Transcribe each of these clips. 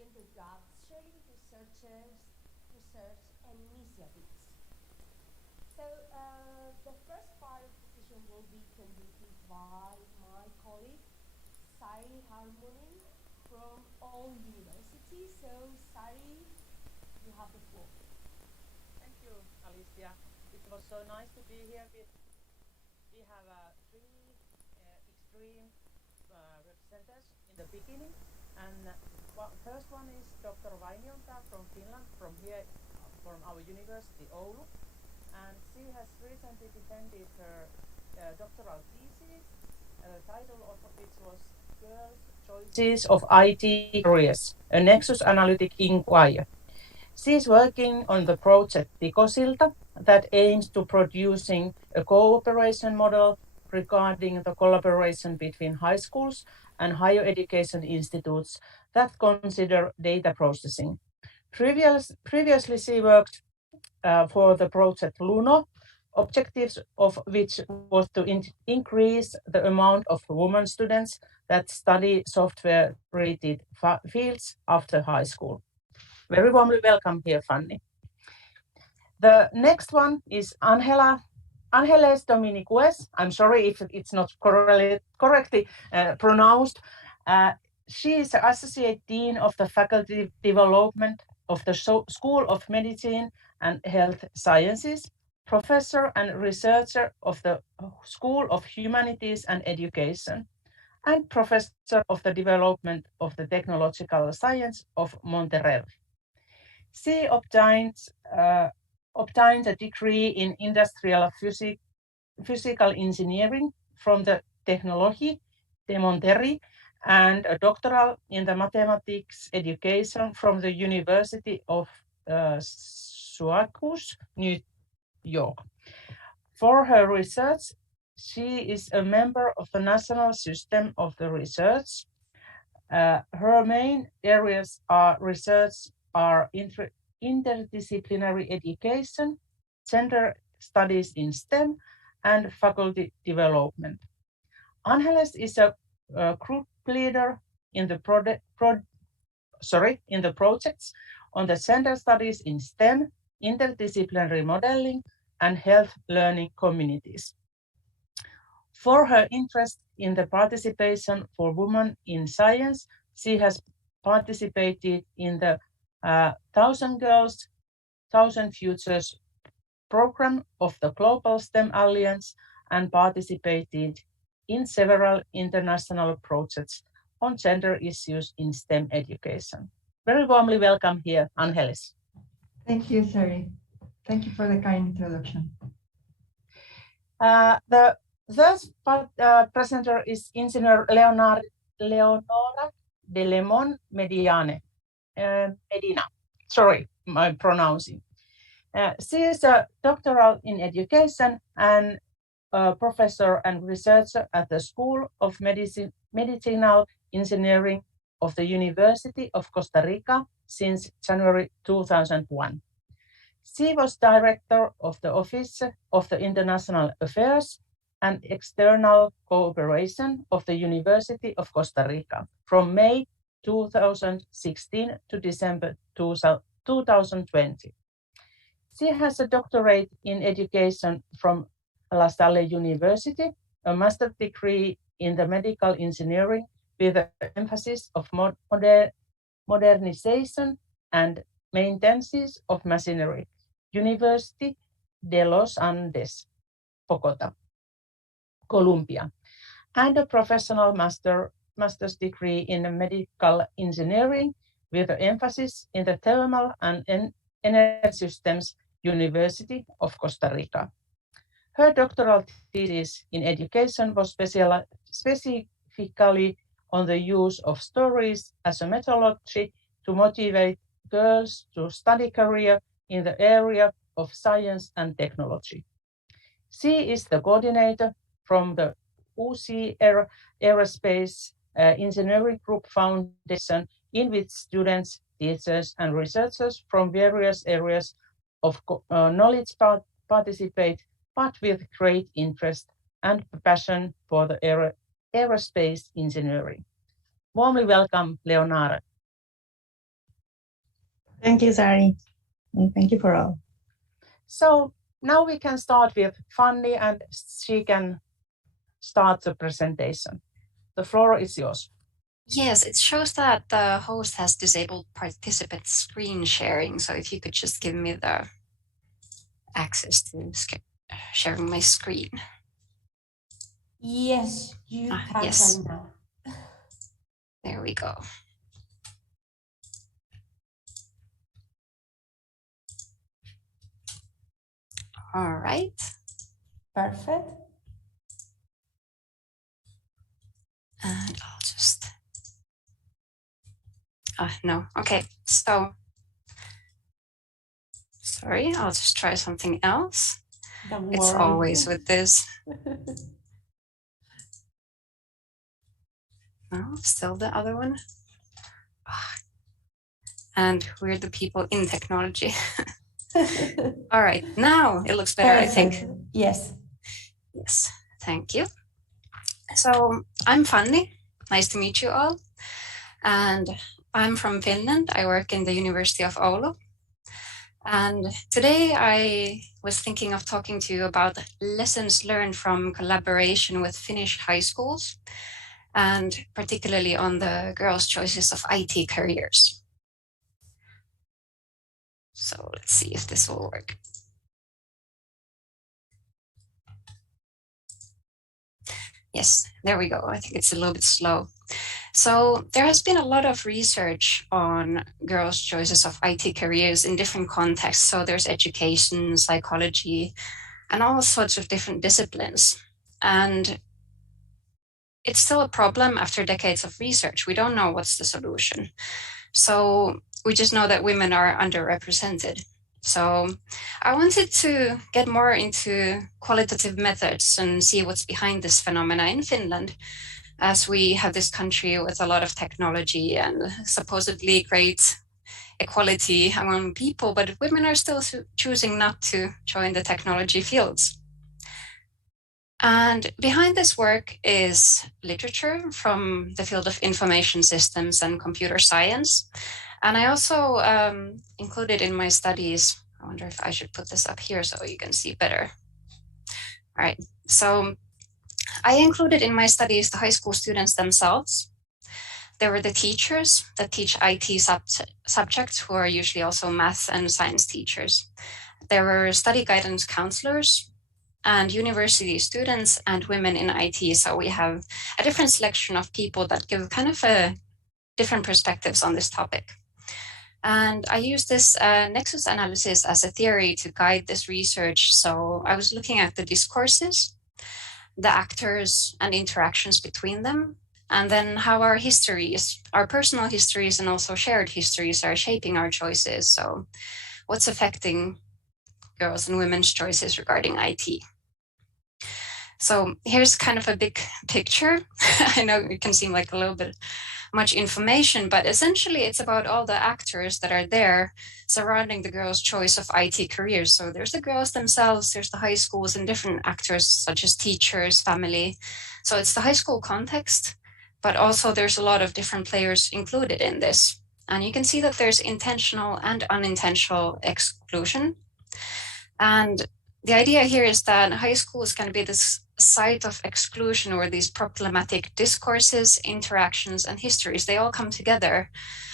introduction, research and initiatives. So the first part of the session will be conducted by my colleague, Sari Harmonin from Oulu University. So Sari, you have the floor. Thank you, Alicia. It was so nice to be here. We have three extreme representatives in the beginning. And first one is Dr. Vainionpää from Finland, from here, from our university, Oulu. And she has recently defended her doctoral thesis, the title of which was Girls' Choices of IT Careers, a Nexus Analytic Inquiry. She is working on the project Tikosilta that aims to producing a cooperation model regarding the collaboration between high schools and higher education institutes that consider data processing. Previously, she worked for the project Luno, objectives of which was to increase the amount of women students that study software-related fields after high school. Very warmly welcome here, Fanny. The next one is Ángeles Domínguez. I'm sorry if it's not correctly pronounced. She is the Associate Dean of the Faculty Development of the School of Medicine and Health Sciences, Professor and Researcher of the School of Humanities and Education, and Professor of the Development of the Technological Science of Monterrey. She obtained a degree in industrial physical engineering from the Tecnológico de Monterrey and a doctoral in the mathematics education from the University of Syracuse, New York. For her research, she is a member of the National System of the Research. Her main areas are interdisciplinary education, gender studies in STEM, and faculty development. Ángeles is a group leader in the projects on the gender studies in STEM, interdisciplinary modeling, and health learning communities. For her interest in the participation for women in science, she has participated in the 1,000 Girls, 1,000 Futures program of the Global STEM Alliance and participated in several international projects on gender issues in STEM education. Very warmly welcome here, Ángeles. Thank you, Sari. Thank you for the kind introduction. The third presenter is Engineer Leonora de Lemon Medina. Sorry, my pronouncing. She is a doctoral in education and a professor and researcher at the School of Medicinal Engineering of the University of Costa Rica since January 2001. She was director of the Office of the International Affairs and External Cooperation of the University of Costa Rica from May 2016 to December 2020. She has a doctorate in education from La Salle University, a master's degree in the medical engineering with an emphasis of modernization and maintenance of machinery, University de los Andes, Bogota, Colombia, and a professional master's degree in medical engineering with an emphasis in the thermal and energy systems, University of Costa Rica. Her doctoral thesis in education was specifically on the use of stories as a methodology to motivate girls to study career in the area of science and technology. She is the coordinator from the UC Aerospace Engineering Group Foundation, in which students, teachers, and researchers from various areas of knowledge participate, but with great interest and passion for the aerospace engineering. Warmly welcome, Leonora. Thank you, Sari. And thank you for all. So now we can start with Fanny and she can start the presentation. The floor is yours. Yes, it shows that the host has disabled participant screen sharing. So if you could just give me the access to sharing my screen. Yes, you can yes. right now. There we go. All right. Perfect. And I'll just, no, okay. So, sorry, I'll just try something else. Don't it's worry. always with this. No, still the other one. And we're the people in technology. All right, now it looks better, Perfect. I think. Yes. Yes, thank you. So I'm Fanny. Nice to meet you all. And I'm from Finland. I work in the University of Oulu. And today I was thinking of talking to you about lessons learned from collaboration with Finnish high schools, and particularly on the girls' choices of IT careers. So let's see if this will work. Yes, there we go. I think it's a little bit slow. So there has been a lot of research on girls' choices of IT careers in different contexts. So there's education, psychology, and all sorts of different disciplines. And it's still a problem after decades of research. We don't know what's the solution. So we just know that women are underrepresented. So I wanted to get more into qualitative methods and see what's behind this phenomena in Finland, as we have this country with a lot of technology and supposedly great equality among people, but women are still choosing not to join the technology fields. And behind this work is literature from the field of information systems and computer science. And I also included in my studies, I wonder if I should put this up here so you can see better. All right, so I included in my studies the high school students themselves. There were the teachers that teach IT subjects, who are usually also math and science teachers. There were study guidance counselors and university students and women in IT. So we have a different selection of people that give kind of a different perspectives on this topic. And I use this nexus analysis as a theory to guide this research. So I was looking at the discourses, the actors and interactions between them, and then how our histories, our personal histories and also shared histories are shaping our choices. So what's affecting girls and women's choices regarding IT. So here's kind of a big picture. I know it can seem like a little bit much information, but essentially it's about all the actors that are there surrounding the girls' choice of IT careers. So there's the girls themselves, there's the high schools and different actors such as teachers, family. So it's the high school context, but also there's a lot of different players included in this. And you can see that there's intentional and unintentional exclusion. And the idea here is that high school is going to be this site of exclusion where these problematic discourses, interactions, and histories, they all come together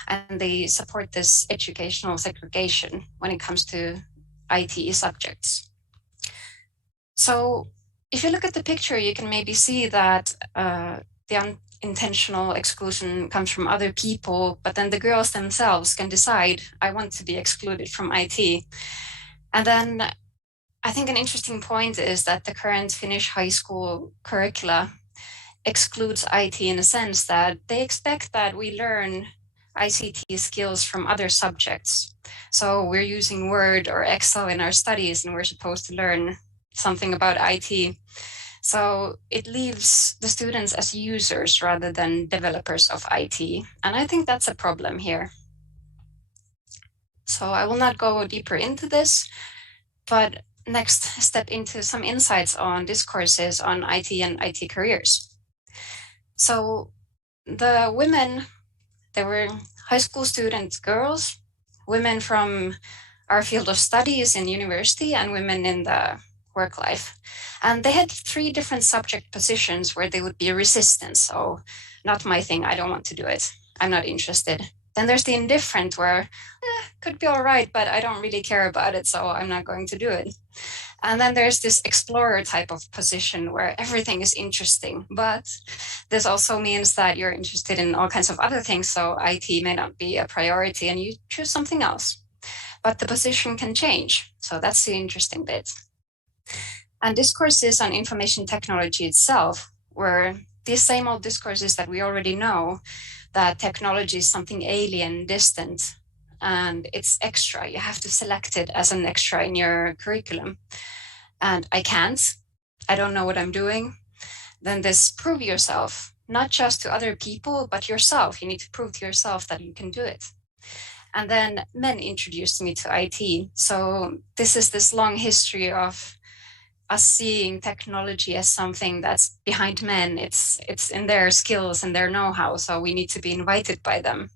and they support this educational segregation when it comes to IT subjects. So if you look at the picture, you can maybe see that the unintentional exclusion comes from other people, but then the girls themselves can decide, I want to be excluded from IT. And then I think an interesting point is that the current Finnish high school curricula excludes IT in a sense that they expect that we learn ICT skills from other subjects. So we're using Word or Excel in our studies and we're supposed to learn something about IT. So it leaves the students as users rather than developers of IT. And I think that's a problem here. So I will not go deeper into this, but next step into some insights on discourses on IT and IT careers. So the women, they were high school student girls women from our field of studies in university and women in the work life. And they had 3 different subject positions where they would be resistant. So not my thing, I don't want to do it. I'm not interested. Then there's the indifferent where could be all right, but I don't really care about it, so I'm not going to do it. And then there's this explorer type of position where everything is interesting, but this also means that you're interested in all kinds of other things. So IT may not be a priority and you choose something else, but the position can change. So that's the interesting bit. And discourses on information technology itself were these same old discourses that we already know, that technology is something alien, distant, and it's extra. You have to select it as an extra in your curriculum. And I can't. I don't know what I'm doing. Then this prove yourself, not just to other people, but yourself. You need to prove to yourself that you can do it. And then men introduced me to IT. So this is this long history of us seeing technology as something that's behind men. It's in their skills and their know-how, so we need to be invited by them.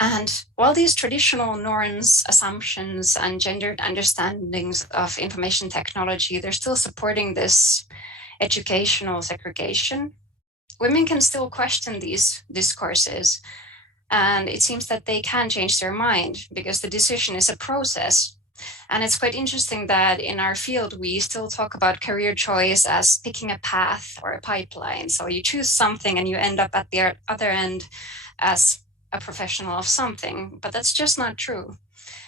And while these traditional norms, assumptions, and gendered understandings of information technology, they're still supporting this educational segregation, women can still question these discourses. And it seems that they can change their mind because the decision is a process. And it's quite interesting that in our field, we still talk about career choice as picking a path or a pipeline. So you choose something and you end up at the other end as a professional of something, but that's just not true,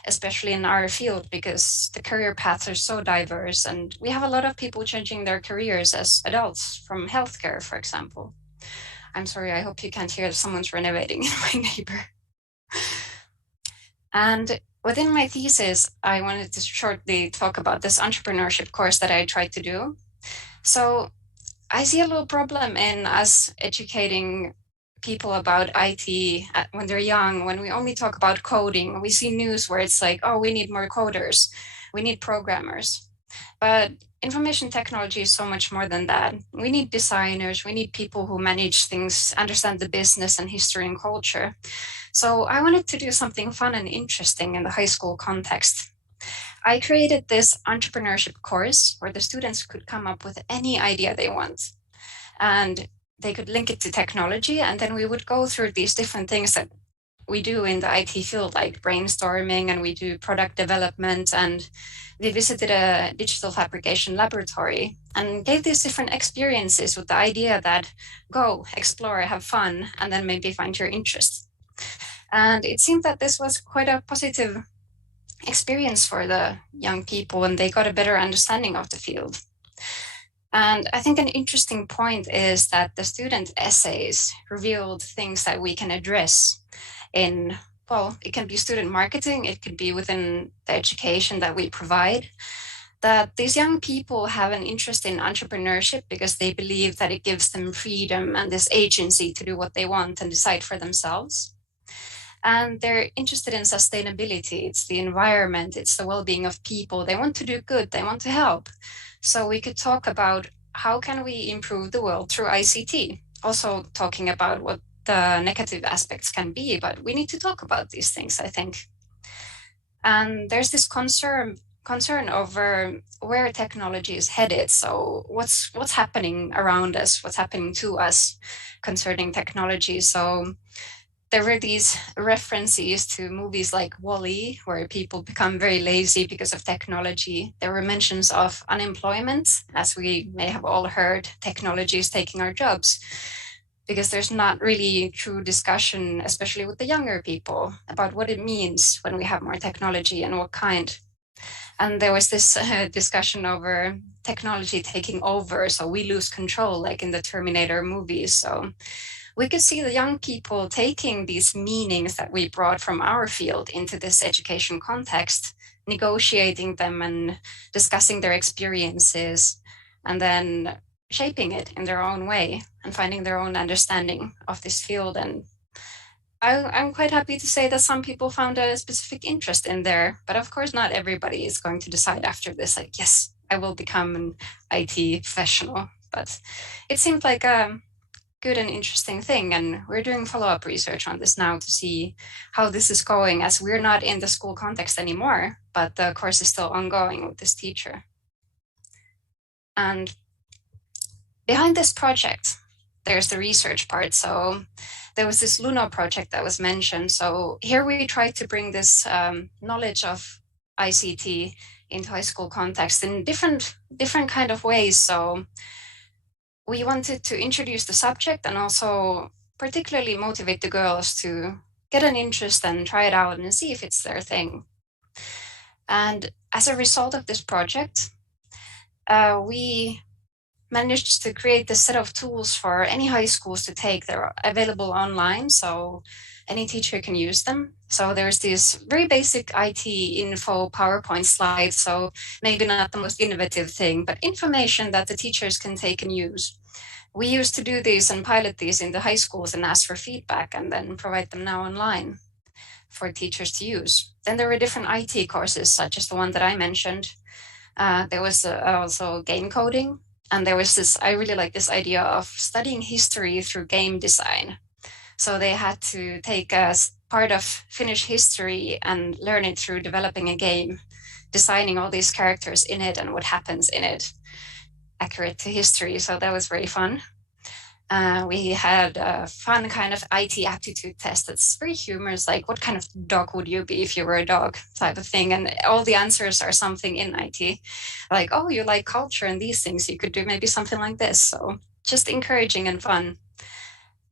especially in our field, because the career paths are so diverse and we have a lot of people changing their careers as adults from healthcare, for example. I'm sorry, I hope you can't hear someone's renovating in my neighbor. And within my thesis, I wanted to shortly talk about this entrepreneurship course that I tried to do. So I see a little problem in us educating people about IT when they're young, when we only talk about coding. We see news where it's like, oh, we need more coders, we need programmers. But information technology is so much more than that. We need designers, we need people who manage things, understand the business and history and culture. So I wanted to do something fun and interesting in the high school context. I created this entrepreneurship course where the students could come up with any idea they want. And they could link it to technology, and then we would go through these different things that we do in the IT field, like brainstorming, and we do product development, and we visited a digital fabrication laboratory and gave these different experiences with the idea that go, explore, have fun, and then maybe find your interest. And it seemed that this was quite a positive experience for the young people, and they got a better understanding of the field. And I think an interesting point is that the student essays revealed things that we can address in, well, it can be student marketing, it could be within the education that we provide, that these young people have an interest in entrepreneurship because they believe that it gives them freedom and this agency to do what they want and decide for themselves. And they're interested in sustainability. It's the environment, it's the well-being of people. They want to do good, they want to help. So we could talk about how can we improve the world through ICT, also talking about what the negative aspects can be, but we need to talk about these things, I think. And there's this concern over where technology is headed. So what's happening around us, what's happening to us concerning technology. So there were these references to movies like WALL-E, where people become very lazy because of technology. There were mentions of unemployment, as we may have all heard, technology is taking our jobs, because there's not really true discussion, especially with the younger people, about what it means when we have more technology and what kind. And there was this discussion over technology taking over, so we lose control, like in the Terminator movies. So we could see the young people taking these meanings that we brought from our field into this education context, negotiating them and discussing their experiences, and then shaping it in their own way and finding their own understanding of this field. And I'm quite happy to say that some people found a specific interest in there, but of course not everybody is going to decide after this, like, yes, I will become an IT professional. But it seemed like a good and interesting thing. And we're doing follow-up research on this now to see how this is going, as we're not in the school context anymore, but the course is still ongoing with this teacher. And behind this project, there's the research part. So there was this Luno project that was mentioned. So here we try to bring this knowledge of ICT into high school context in different kind of ways. So we wanted to introduce the subject and also particularly motivate the girls to get an interest and try it out and see if it's their thing. And as a result of this project, we managed to create this set of tools for any high schools to take. They're available online, so any teacher can use them. So there's this very basic IT info PowerPoint slides, so maybe not the most innovative thing, but information that the teachers can take and use. We used to do these and pilot these in the high schools and ask for feedback and then provide them now online for teachers to use. Then there were different IT courses, such as the one that I mentioned. There was also game coding. And there was this, I really like this idea of studying history through game design. So they had to take a part of Finnish history and learn it through developing a game, designing all these characters in it and what happens in it, accurate to history. So that was very fun. We had a fun kind of IT aptitude test that's very humorous, like what kind of dog would you be if you were a dog type of thing. And all the answers are something in IT, like, oh, you like culture and these things, you could do maybe something like this. So just encouraging and fun.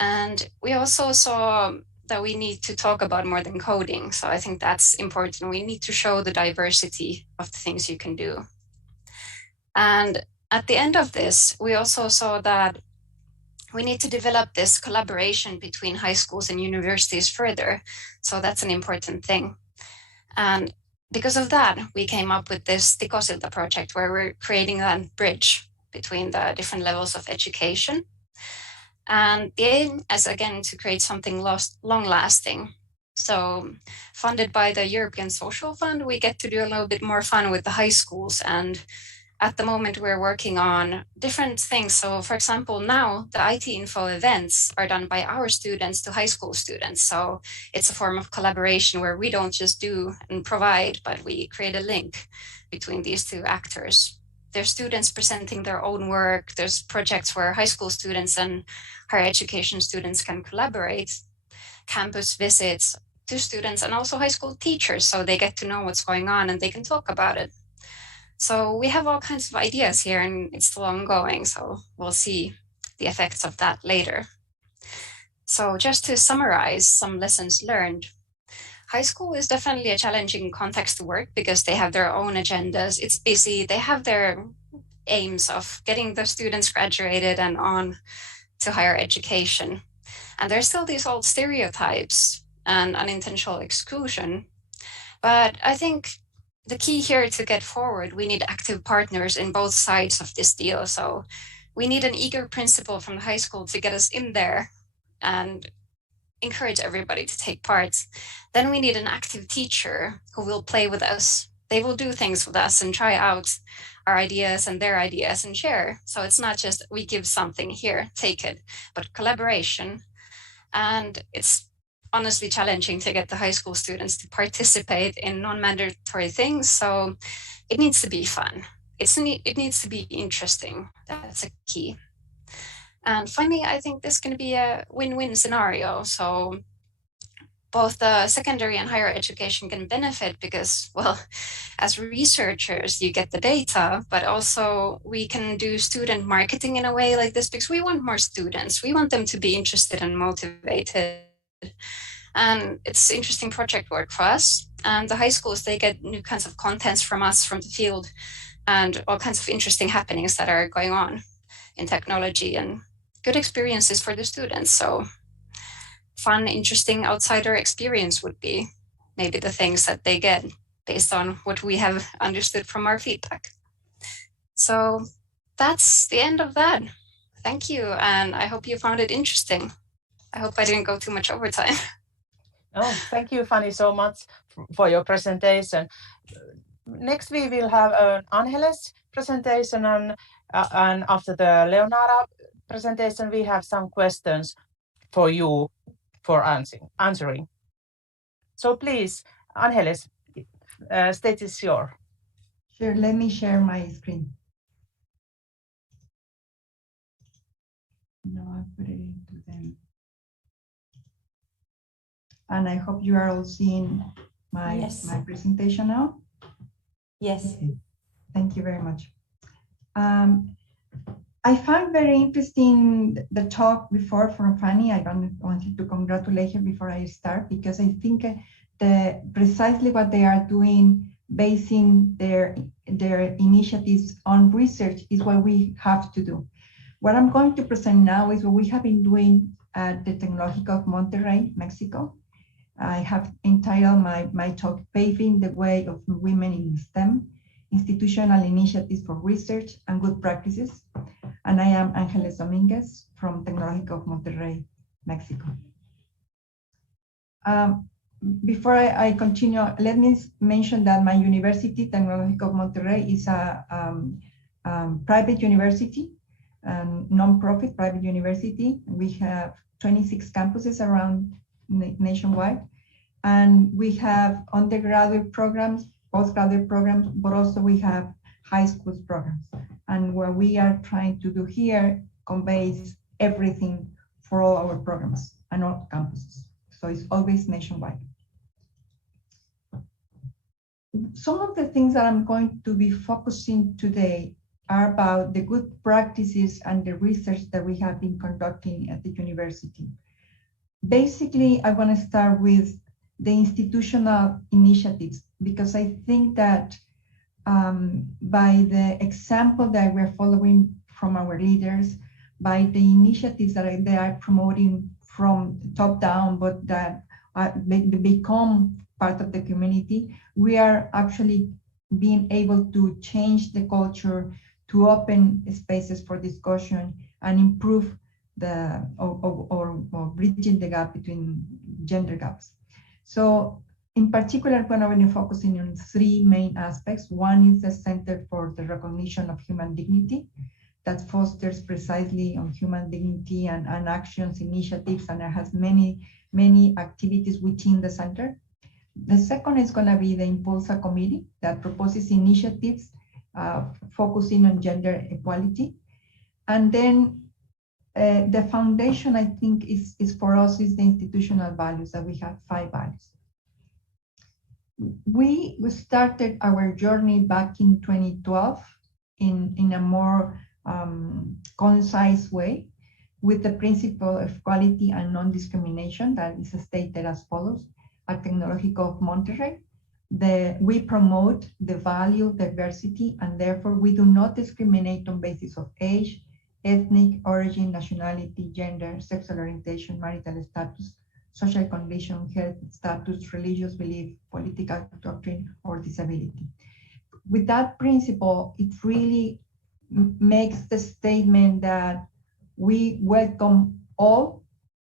And we also saw that we need to talk about more than coding. So I think that's important. We need to show the diversity of the things you can do. And at the end of this, we also saw that we need to develop this collaboration between high schools and universities further. So that's an important thing. And because of that, we came up with this Tikosilta project where we're creating that bridge between the different levels of education. And the aim is, again, to create something long-lasting. So funded by the European Social Fund, we get to do a little bit more fun with the high schools. And at the moment, we're working on different things. So for example, now the IT info events are done by our students to high school students. So it's a form of collaboration where we don't just do and provide, but we create a link between these two actors. There's students presenting their own work. There's projects where high school students and higher education students can collaborate, campus visits to students and also high school teachers. So they get to know what's going on and they can talk about it. So we have all kinds of ideas here and it's still ongoing. So we'll see the effects of that later. So just to summarize some lessons learned, high school is definitely a challenging context to work because they have their own agendas. It's busy. They have their aims of getting the students graduated and on to higher education. And there's still these old stereotypes and unintentional exclusion. But I think the key here to get forward, we need active partners in both sides of this deal. So we need an eager principal from the high school to get us in there and encourage everybody to take part. Then we need an active teacher who will play with us. They will do things with us and try out our ideas and their ideas and share. So it's not just we give something here, take it, but collaboration. And it's honestly challenging to get the high school students to participate in non-mandatory things. So it needs to be fun. It needs to be interesting. That's a key. And finally, I think this can be a win-win scenario. So both the secondary and higher education can benefit because, well, as researchers, you get the data, but also we can do student marketing in a way like this because we want more students. We want them to be interested and motivated. And it's interesting project work for us. And the high schools, they get new kinds of contents from us from the field and all kinds of interesting happenings that are going on in technology and good experiences for the students. So fun, interesting outsider experience would be maybe the things that they get based on what we have understood from our feedback. So that's the end of that. Thank you. And I hope you found it interesting. I hope I didn't go too much overtime. Oh, thank you, Fanny, so much for your presentation. Next, we will have an Ángeles presentation, and after the Leonora presentation, we have some questions for you for answering. So please, Ángeles, stage is yours. Sure, let me share my screen. No, I put it into them. And I hope you are all seeing my, Yes. my presentation now. Yes. Thank you very much. I found very interesting the talk before from Fanny. I wanted to congratulate her before I start, because I think precisely what they are doing, basing their initiatives on research, is what we have to do. What I'm going to present now is what we have been doing at the Tecnológico of Monterrey, Mexico. I have entitled my talk, Paving the Way of Women in STEM, Institutional Initiatives for Research and Good Practices. And I am Ángeles Domínguez from Tecnológico of Monterrey, Mexico. Before I continue, let me mention that my university, Tecnológico of Monterrey, is a private university, non-profit private university. We have 26 campuses around nationwide, and we have undergraduate programs, postgraduate programs, but also we have high schools programs. And what we are trying to do here conveys everything for all our programs and all campuses. So it's always nationwide. Some of the things that I'm going to be focusing today are about the good practices and the research that we have been conducting at the university. Basically, I want to start with the institutional initiatives, because I think that by the example that we're following from our leaders, by the initiatives that they are promoting from top down, but that they become part of the community, we are actually being able to change the culture, to open spaces for discussion and improve the or bridging the gap between gender gaps. So in particular, we're going to be focusing on three main aspects. One is the Center for the Recognition of Human Dignity, that fosters precisely on human dignity and actions, initiatives, and it has many activities within the center. The second is going to be the Impulsa Committee that proposes initiatives focusing on gender equality. And then the foundation, I think, is for us is the institutional values, that we have 5 values. We started our journey back in 2012 in a more concise way with the principle of equality and non-discrimination that is stated as follows. At Tecnológico of Monterrey, we promote the value of diversity, and therefore we do not discriminate on basis of age, ethnic origin, nationality, gender, sexual orientation, marital status, social condition, health status, religious belief, political doctrine, or disability. With that principle, it really makes the statement that we welcome all,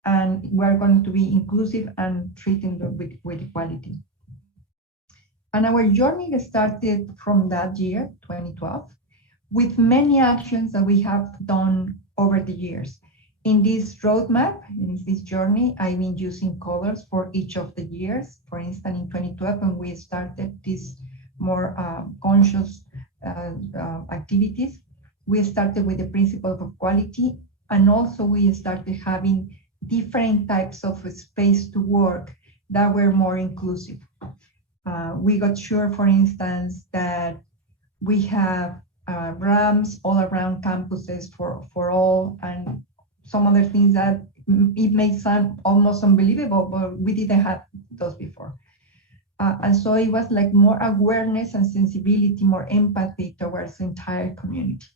and we're going to be inclusive and treating them with equality. And our journey started from that year, 2012, with many actions that we have done over the years. In this roadmap, in this journey, I've been using colors for each of the years. For instance, in 2012, when we started these more conscious activities, we started with the principle of equality, and also we started having different types of space to work that were more inclusive. We got sure, for instance, that we have ramps all around campuses for all, and some other things that it may sound almost unbelievable, but we didn't have those before. And so it was like more awareness and sensibility, more empathy towards the entire community.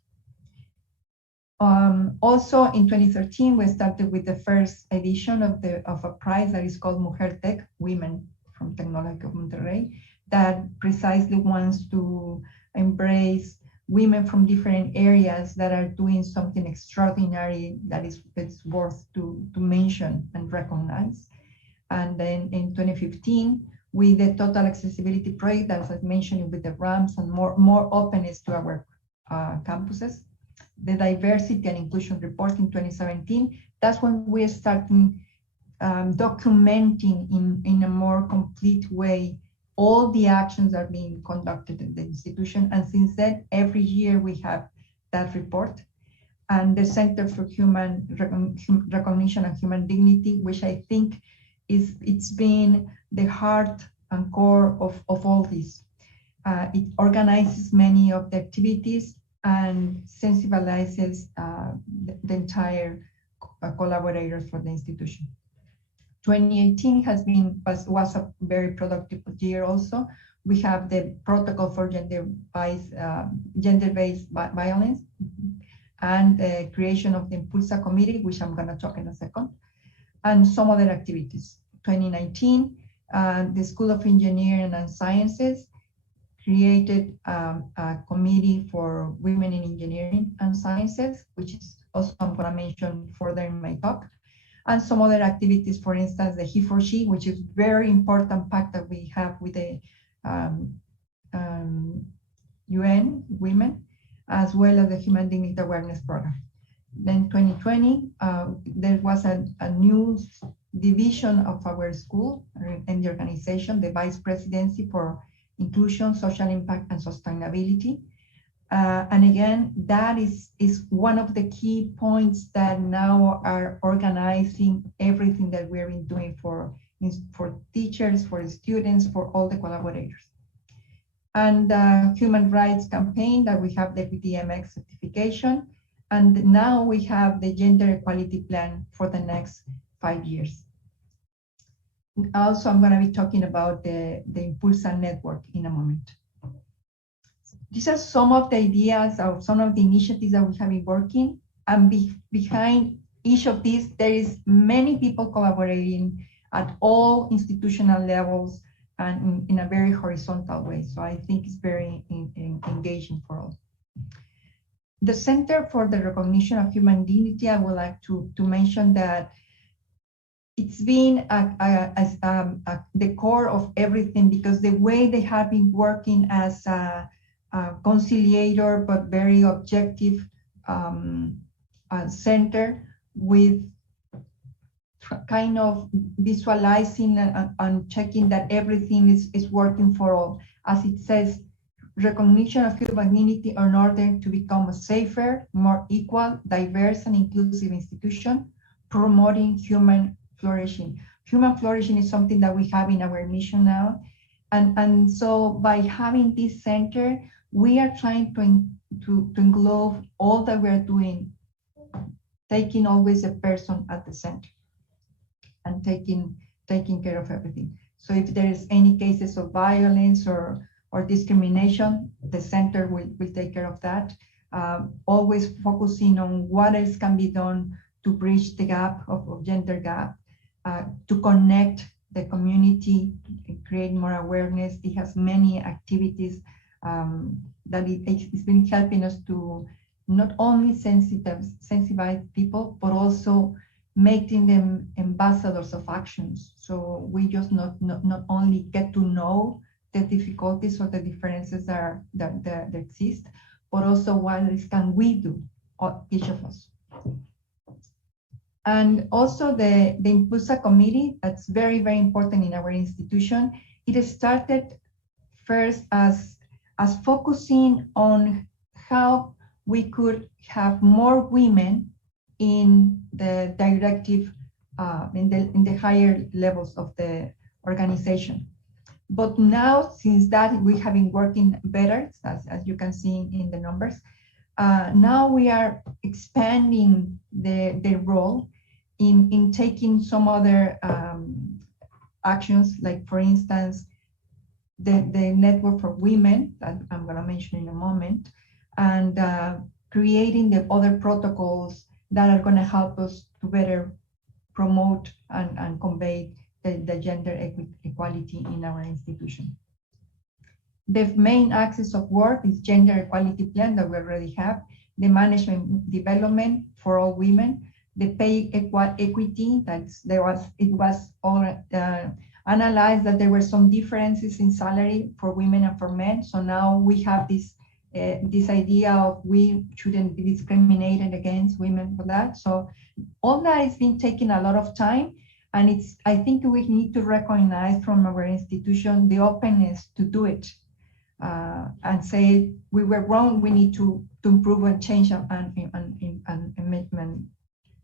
Also in 2013, we started with the first edition of a prize that is called Mujer Tech, Women from Tecnológico of Monterrey, that precisely wants to embrace women from different areas that are doing something extraordinary that it's worth to mention and recognize. And then in 2015, with the Total Accessibility Project, as I mentioned, with the ramps and more openness to our campuses, the diversity and inclusion report in 2017. That's when we're starting documenting in a more complete way all the actions that are being conducted in the institution. And since then, every year we have that report. And the Center for Human Recognition and Human Dignity, which I think it's been the heart and core of all this. It organizes many of the activities and sensibilizes the entire collaborators for the institution. 2018 was a very productive year also. We have the protocol for gender-based violence and the creation of the Impulsa committee, which I'm going to talk in a second, and some other activities. 2019, the School of Engineering and Sciences created a committee for women in engineering and sciences, which is also I'm going to mention further in my talk. And some other activities, for instance, the He for She, which is very important pact that we have with the UN Women, as well as the Human Dignity Awareness Program. Then 2020, there was a new division of our school and the organization, the Vice Presidency for Inclusion, Social Impact, and Sustainability. And again, that is one of the key points that now are organizing everything that we're doing for teachers, for students, for all the collaborators. And human rights campaign that we have the PTMX certification. And now we have the gender equality plan for the next 5 years. Also, I'm going to be talking about the Impulsa network in a moment. These are some of the ideas of some of the initiatives that we have been working, and behind each of these, there is many people collaborating at all institutional levels and in a very horizontal way. So I think it's very engaging for all. The Center for the Recognition of Human Dignity, I would like to mention that it's been the core of everything, because the way they have been working as a conciliator, but very objective center, with kind of visualizing and checking that everything is working for all. As it says, recognition of human dignity in order to become a safer, more equal, diverse, and inclusive institution, promoting human flourishing. Human flourishing is something that we have in our mission now. And so by having this center, we are trying to englobe all that we're doing, taking always the person at the center and taking care of everything. So if there is any cases of violence or discrimination, the center will take care of that. Always focusing on what else can be done to bridge the gap of gender gap, to connect the community, create more awareness. It has many activities that it's been helping us to not only sensitize people, but also making them ambassadors of actions. So we just not only get to know the difficulties or the differences that exist, but also what can we do, each of us. And also the Impulsa committee, that's very, very important in our institution. It started first as focusing on how we could have more women in the directive, in the higher levels of the organization. But now, since that, we have been working better, as you can see in the numbers. Now we are expanding the role in taking some other actions, like, for instance, the network for women that I'm going to mention in a moment, and creating the other protocols that are going to help us to better promote and convey the gender equality in our institution. The main axis of work is gender equality plan that we already have, the management development for all women, the pay equity, it was all analyzed that there were some differences in salary for women and for men. So now we have this this idea of we shouldn't be discriminated against women for that. So all that has been taking a lot of time, and I think we need to recognize from our institution the openness to do it and say we were wrong, we need to improve and change and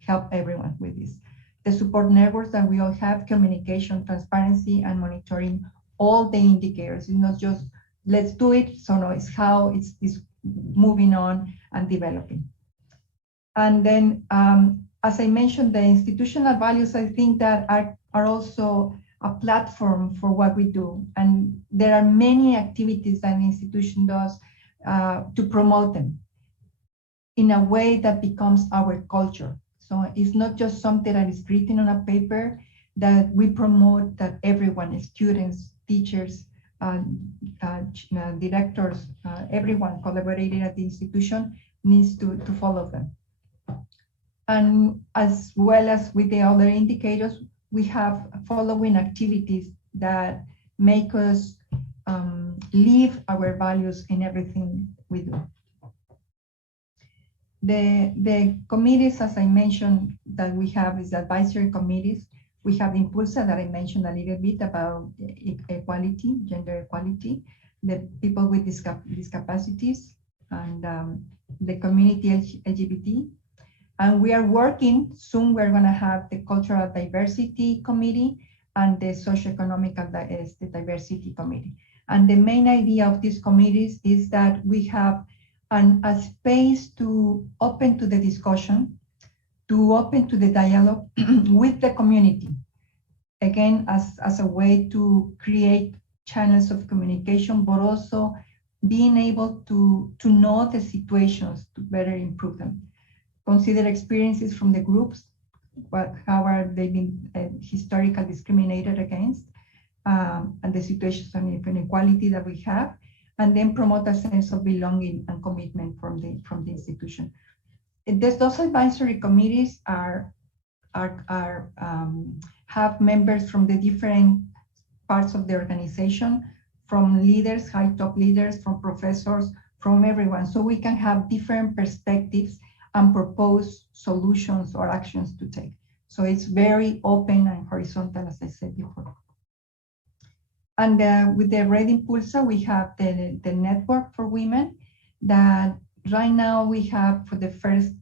help everyone with this. The support networks that we all have, communication, transparency, and monitoring all the indicators. It's not just let's do it, so no, it's how it's moving on and developing. And then, as I mentioned, the institutional values, I think that are also a platform for what we do. And there are many activities that an institution does to promote them in a way that becomes our culture. So it's not just something that is written on a paper, that we promote that everyone, students, teachers, directors, everyone collaborating at the institution needs to follow them. And as well as with the other indicators, we have following activities that make us live our values in everything we do. The committees, as I mentioned, that we have is advisory committees. We have Impulsa that I mentioned a little bit about equality, gender equality, the people with discapacities, and the community LGBT. And we are working, soon we're gonna have the Cultural Diversity Committee and the Socioeconomic Diversity Committee. And the main idea of these committees is that we have a space to open to the discussion, to open to the dialogue with the community. Again, as a way to create channels of communication, but also being able to know the situations to better improve them. Consider experiences from the groups, how are they been historically discriminated against, and the situations of inequality that we have, and then promote a sense of belonging and commitment from the institution. Those advisory committees have members from the different parts of the organization, from leaders, high top leaders, from professors, from everyone. So we can have different perspectives and propose solutions or actions to take. So it's very open and horizontal, as I said before. And with the Red Impulsa, we have the network for women that right now we have for the first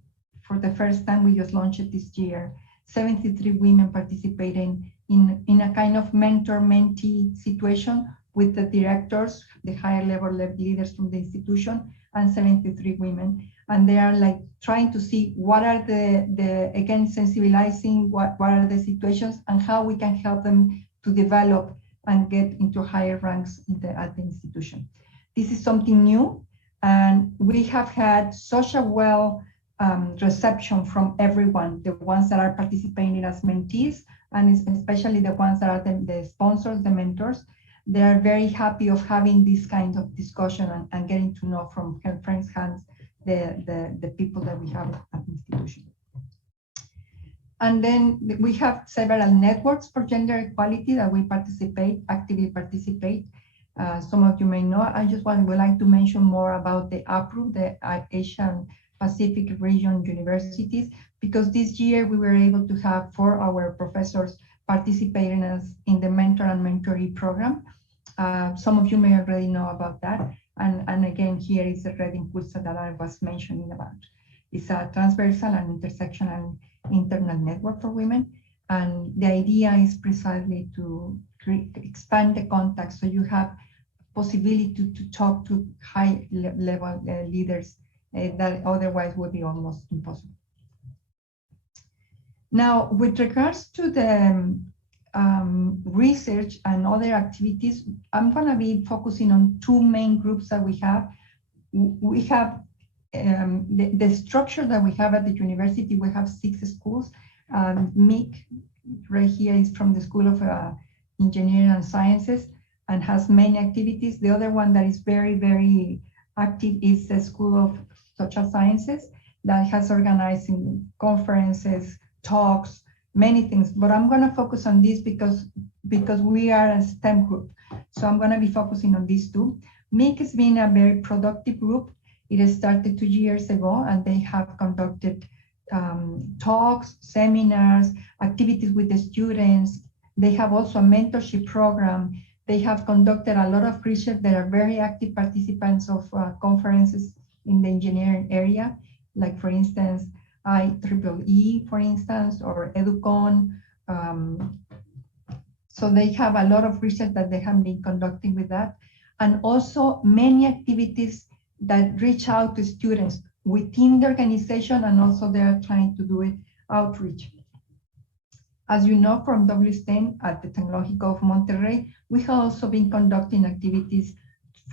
time, we just launched it this year, 73 women participating in a kind of mentor-mentee situation with the directors, the higher level leaders from the institution, and 73 women. And they are like trying to see what are again, sensibilizing what are the situations and how we can help them to develop and get into higher ranks at the institution. This is something new, and we have had such a reception from everyone, the ones that are participating as mentees, and especially the ones that are the sponsors, the mentors. They are very happy of having this kind of discussion and getting to know from her friends' hands the people that we have at the institution. And then we have several networks for gender equality that we actively participate. Some of you may know. I just would like to mention more about the APRU, the Asian Pacific Region Universities, because this year we were able to have 4 of our professors participating in the mentor and mentoree program. Some of you may already know about that. And again, here is the Red Impulsa that I was mentioning about. It's a transversal and intersectional internal network for women. And the idea is precisely to expand the contact so you have possibility to talk to high level leaders that otherwise would be almost impossible. Now, with regards to the research and other activities, I'm going to be focusing on 2 main groups that we have. We have the structure that we have at the university. We have 6 schools. MIC right here is from the School of Engineering and Sciences and has many activities. The other one that is very, very active is the School of Social Sciences that has organized conferences, talks, many things, but I'm going to focus on this because we are a STEM group. So I'm going to be focusing on these 2. MIC has been a very productive group It started 2 years ago, and they have conducted talks, seminars, activities with the students. They have also a mentorship program. They have conducted a lot of research. They are very active participants of conferences in the engineering area, like for instance, IEEE, for instance, or EduCon. So they have a lot of research that they have been conducting with that. And also many activities that reach out to students within the organization, and also they are trying to do it outreach. As you know from WSTEM at the Tecnológico of Monterrey, we have also been conducting activities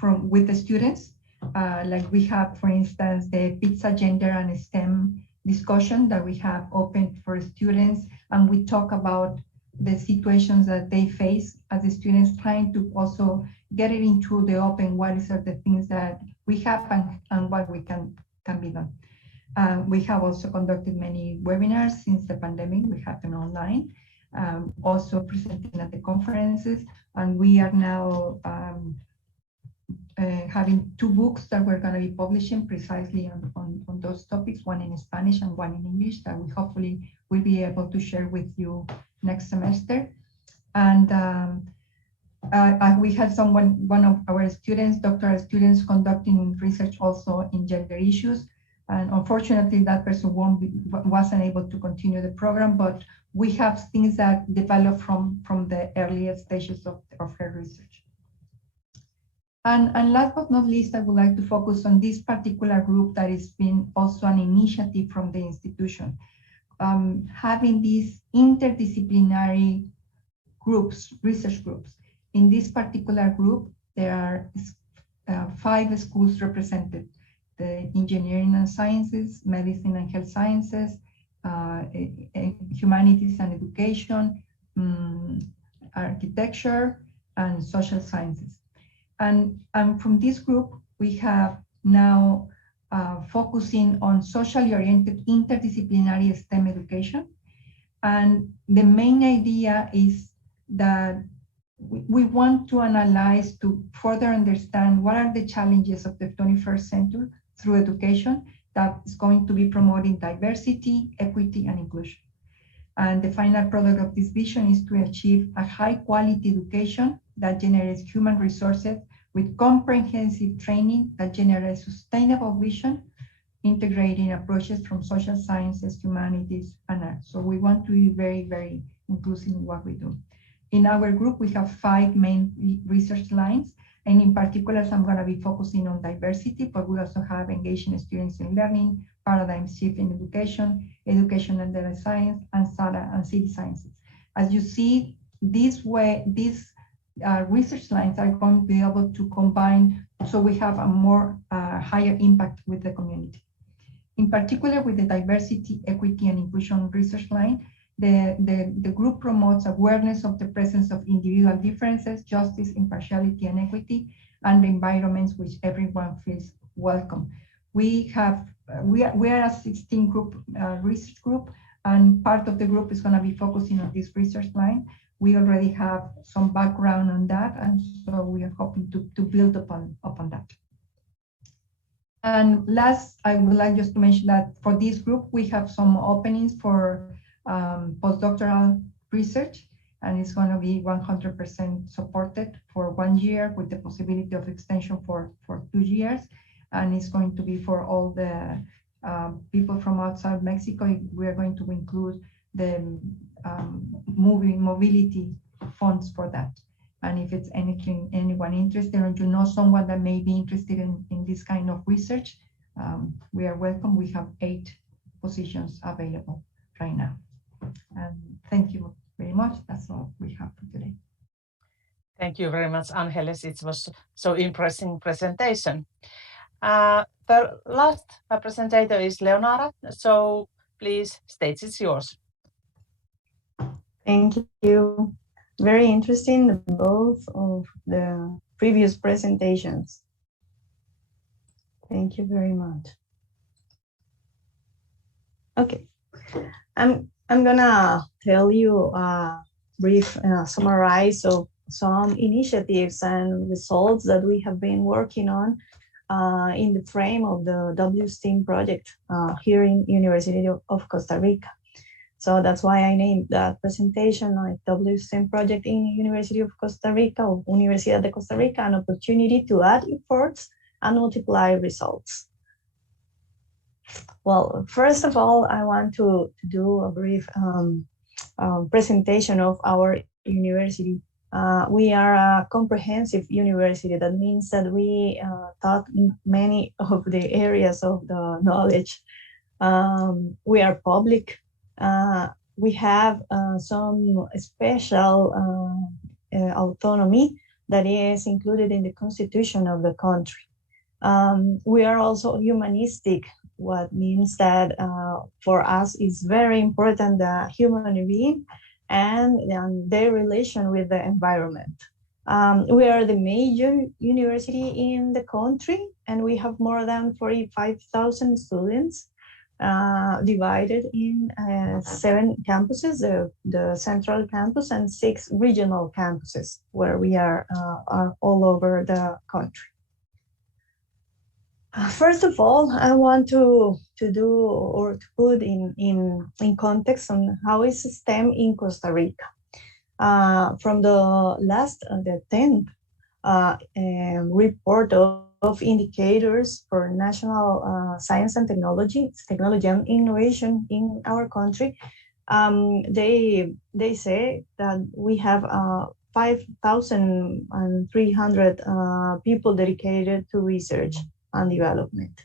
with the students. Like we have, for instance, the pizza, gender, and STEM discussion that we have opened for students, and we talk about the situations that they face as the students, trying to also get it into the open, what are the things that we have and what we can be done. We have also conducted many webinars since the pandemic. We have them online, also presenting at the conferences, and we are now having 2 books that we're going to be publishing precisely on those topics, one in Spanish and one in English, that we hopefully will be able to share with you next semester. And we had one of our students, doctoral students, conducting research also in gender issues. And unfortunately, that person wasn't able to continue the program, but we have things that develop from the earliest stages of her research. And last but not least, I would like to focus on this particular group that has been also an initiative from the institution. Having these interdisciplinary groups, research groups. In this particular group, there are 5 schools represented: the engineering and sciences, medicine and health sciences, humanities and education, architecture, and social sciences. And from this group, we have now focusing on socially oriented interdisciplinary STEM education. And the main idea is that we want to analyze, to further understand what are the challenges of the 21st century through education that is going to be promoting diversity, equity, and inclusion. And the final product of this vision is to achieve a high quality education that generates human resources with comprehensive training that generates sustainable vision, integrating approaches from social sciences, humanities, and arts. So we want to be very, very inclusive in what we do. In our group, we have 5 main research lines, and in particular, I'm going to be focusing on diversity, but we also have engaging students in learning, paradigm shift in education, education and data science, and SADA and city sciences. As you see, this way, these research lines are going to be able to combine, so we have a more higher impact with the community. In particular, with the diversity, equity, and inclusion research line, the group promotes awareness of the presence of individual differences, justice, impartiality, and equity, and environments which everyone feels welcome. We are a 16 group research group, and part of the group is going to be focusing on this research line. We already have some background on that, and so we are hoping to build upon that. And last, I would like just to mention that for this group, we have some openings for postdoctoral research, and it's going to be 100% supported for 1 year with the possibility of extension for 2 years. And it's going to be for all the people from outside Mexico. We are going to include the mobility funds for that. And if it's anyone interested, or you know someone that may be interested in this kind of research, we are welcome. We have 8 positions available right now. And thank you very much. That's all we have for today. Thank you very much, Ángeles. It was so impressive presentation. The last presenter is Leonora. So please, stage is yours. Thank you. Very interesting, both of the previous presentations. Thank you very much. Okay, I'm gonna tell you a brief summarize of some initiatives and results that we have been working on in the frame of the WSTEAM project here in University of Costa Rica. So that's why I named that presentation like WSTEAM project in University of Costa Rica, or Universidad de Costa Rica, an opportunity to add efforts and multiply results. Well, first of all, I want to do a brief presentation of our university. We are a comprehensive university. That means that we taught many of the areas of the knowledge. We are public. We have some special autonomy that is included in the constitution of the country. We are also humanistic, what means that for us it's very important the human being and their relation with the environment. We are the major university in the country, and we have more than 45,000 students divided in 7 campuses, the central campus and 6 regional campuses, where we are all over the country. First of all, I want to do or to put in context on how is STEM in Costa Rica. From the last, the 10th report of indicators for national science and technology and innovation in our country, they say that we have 5,300 people dedicated to research and development.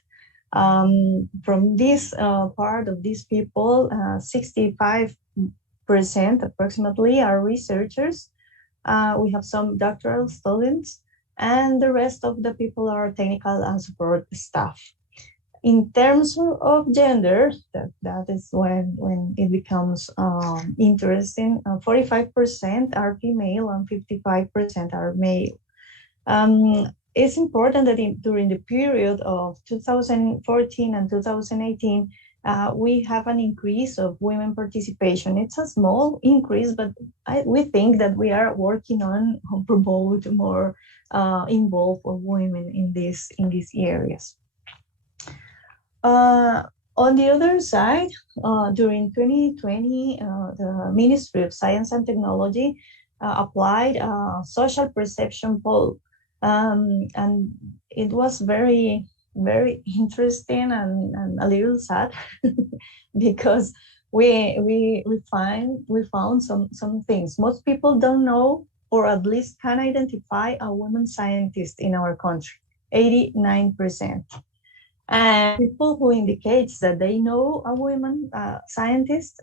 From this part of these people, 65% approximately are researchers. We have some doctoral students, and the rest of the people are technical and support staff. In terms of gender, that is when it becomes interesting. 45% are female and 55% are male. It's important that during the period of 2014 and 2018, we have an increase of women participation. It's a small increase, but we think that we are working on promote more involved of women in these areas. On the other side, during 2020, the Ministry of Science and Technology applied a social perception poll. And it was very, very interesting and a little sad because we found some things. Most people don't know, or at least can identify a woman scientist in our country, 89%. And people who indicates that they know a woman scientist,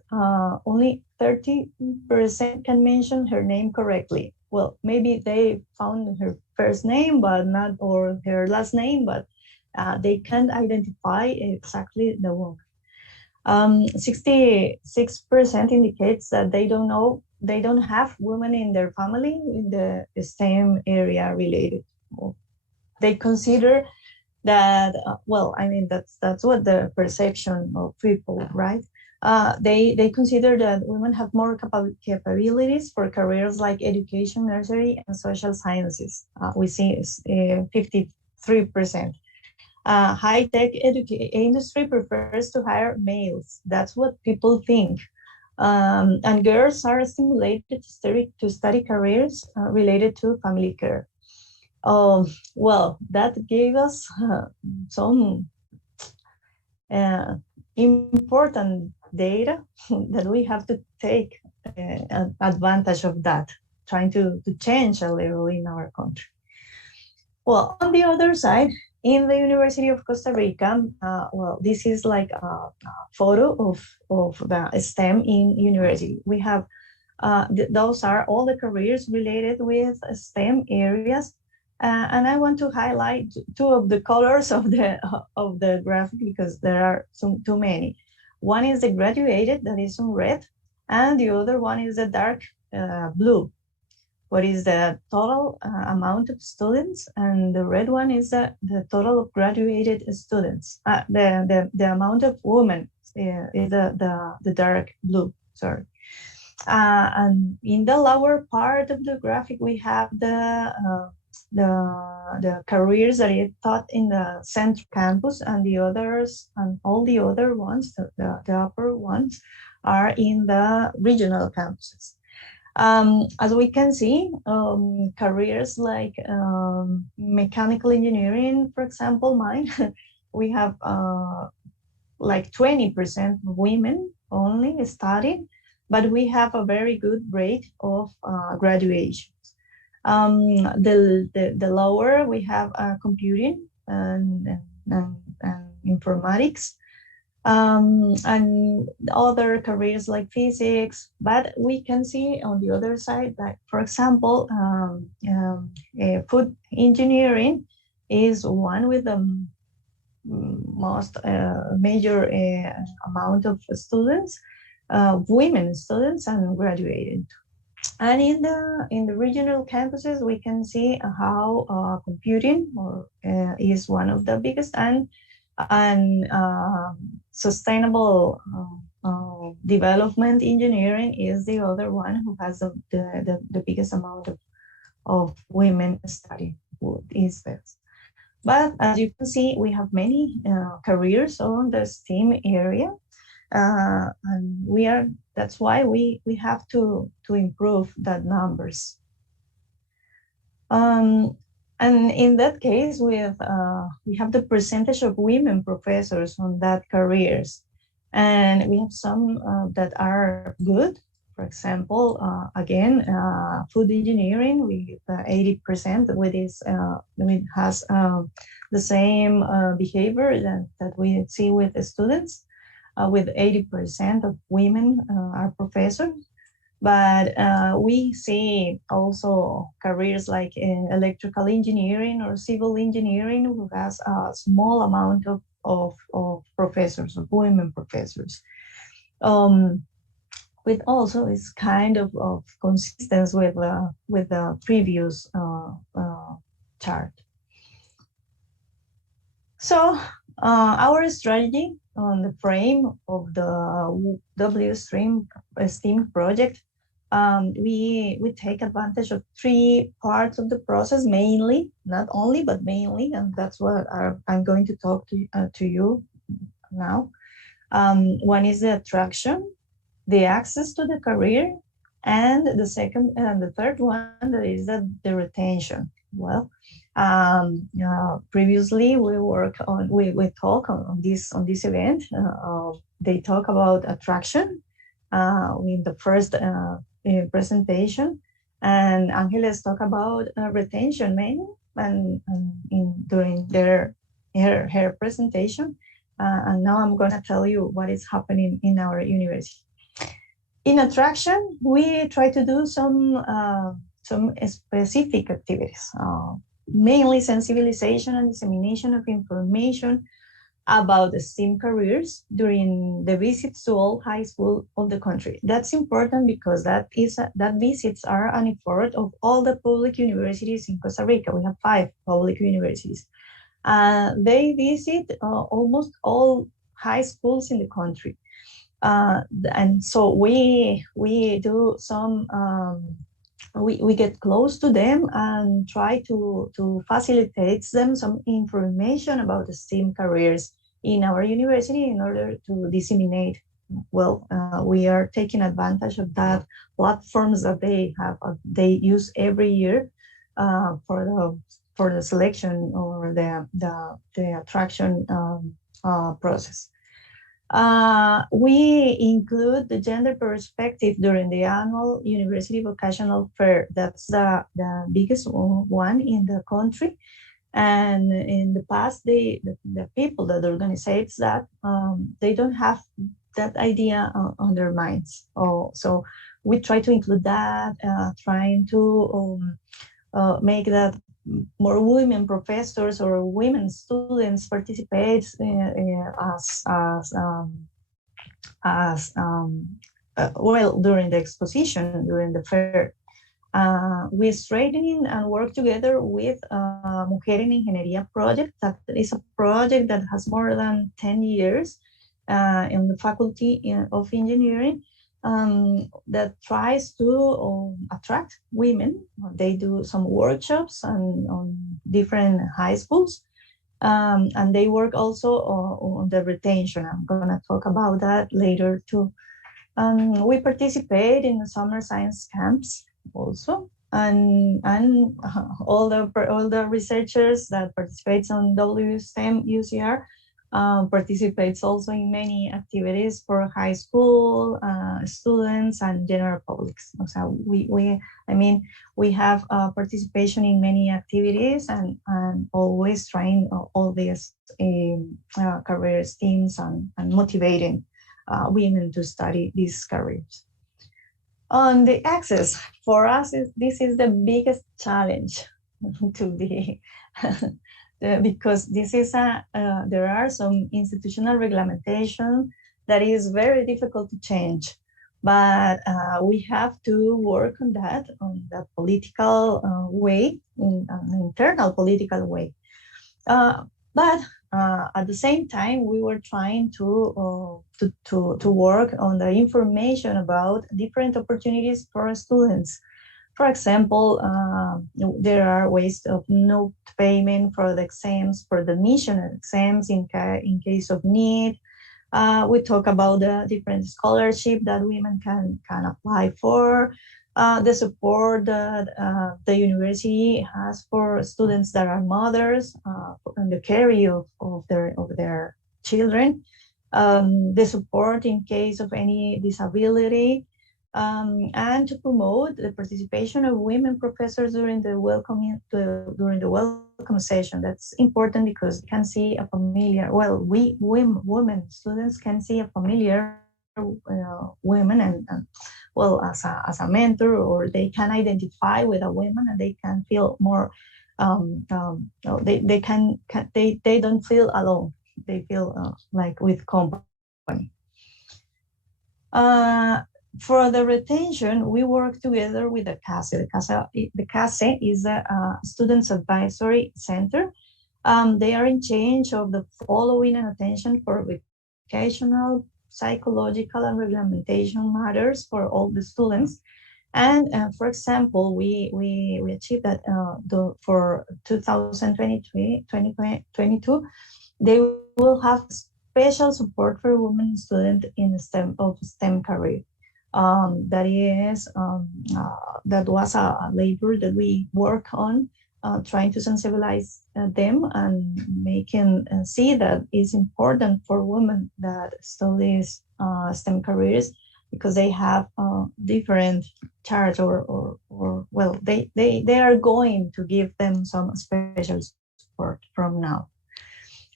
only 30% can mention her name correctly. Well, maybe they found her first name, but not, or her last name, but they can't identify exactly the woman. 66% indicates that they don't know, they don't have women in their family in the STEM area related. They consider that, well, I mean, that's what the perception of people, right? They consider that women have more capabilities for careers like education, nursery, and social sciences. We see 53%. High-tech industry prefers to hire males. That's what people think. And girls are stimulated to study careers related to family care. Well, that gave us some important data that we have to take advantage of that, trying to change a little in our country. Well, on the other side, in the University of Costa Rica, well, this is like a photo of the STEM in university. We have, those are all the careers related with STEM areas. And I want to highlight 2 of the colors of the graphic because there are too many. One is the graduated, that is in red, and the other one is the dark blue. What is the total amount of students, and the red one is the total of graduated students. The amount of women is the dark blue, sorry. And in the lower part of the graphic, we have the the careers that are taught in the central campus, and the others, and all the other ones, the upper ones, are in the regional campuses. As we can see, careers like mechanical engineering, for example, mine, we have like 20% women only studying, but we have a very good rate of graduation. The lower we have computing and informatics, and other careers like physics. But we can see on the other side that, for example, food engineering is one with the most major amount of students, women students, and graduated. And in the regional campuses, we can see how computing is one of the biggest, and sustainable development engineering is the other one who has the biggest amount of women studying food is best. But as you can see, we have many careers on the STEAM area, and that's why we have to improve that numbers. And in that case, we have the percentage of women professors on that careers, and we have some that are good. For example, again, food engineering with 80%, which has the same behavior that we see with the students, with 80% of women are professors. But we see also careers like electrical engineering or civil engineering, who has a small amount of professors, of women professors. With also is kind of consistent with the previous chart. So our strategy on the frame of the STEAM project, we take advantage of 3 parts of the process, mainly, not only, but mainly, and that's what I'm going to talk to you now. One is the attraction, the access to the career, and the second and the third one, that is the retention. Well, previously we talk on this event. They talk about attraction in the first presentation, and Ángeles talk about retention mainly, and during her presentation. And now I'm going to tell you what is happening in our university. In attraction, we try to do some specific activities, mainly sensibilization and dissemination of information about the STEAM careers during the visits to all high schools of the country. That's important because that visits are an effort of all the public universities in Costa Rica. We have 5 public universities. They visit almost all high schools in the country. And so we do some, we get close to them and try to facilitate them some information about the STEAM careers in our university in order to disseminate. Well, we are taking advantage of that platforms that they have, they use every year for the selection or the attraction process. We include the gender perspective during the annual University Vocational Fair. That's the biggest one in the country. And in the past, the people that organize that, they don't have that idea on their minds. So we try to include that, trying to make that more women professors or women students participate well during the exposition, during the fair. We're strengthening and work together with Mujer en Ingeniería project. That is a project that has more than 10 years in the Faculty of Engineering. that tries to attract women. They do some workshops on different high schools, and they work also on the retention. I'm going to talk about that later too. We participate in the summer science camps also, and all the researchers that participates on WSTEM UCR participates also in many activities for high school students and general publics. So we have participation in many activities and always trying all these careers teams and motivating women to study these careers. On the access, for us, this is the biggest challenge to be because this is there are some institutional regulation that is very difficult to change, but we have to work on that political way, in an internal political way. But at the same time, we were trying to work on the information about different opportunities for students. For example, there are ways of note payment for the exams, for the admission exams in case of need. We talk about the different scholarship that women can apply for, the support that the university has for students that are mothers and the care of their children, the support in case of any disability, and to promote the participation of women professors during the welcome session. That's important because you can see a familiar, women students can see a familiar women and as a mentor, or they can identify with a woman and they can feel more they don't feel alone. They feel like with company. For the retention, we work together with the CASE. The CASE is a Students Advisory Center. They are in charge of the following and attention for vocational, psychological, and regulation matters for all the students. And for example, we achieved that for 2022, they will have special support for women students in STEM career. That was a labor that we work on, trying to sensibilize them and making see that it's important for women that studies STEM careers, because they have different charge they are going to give them some special support from now.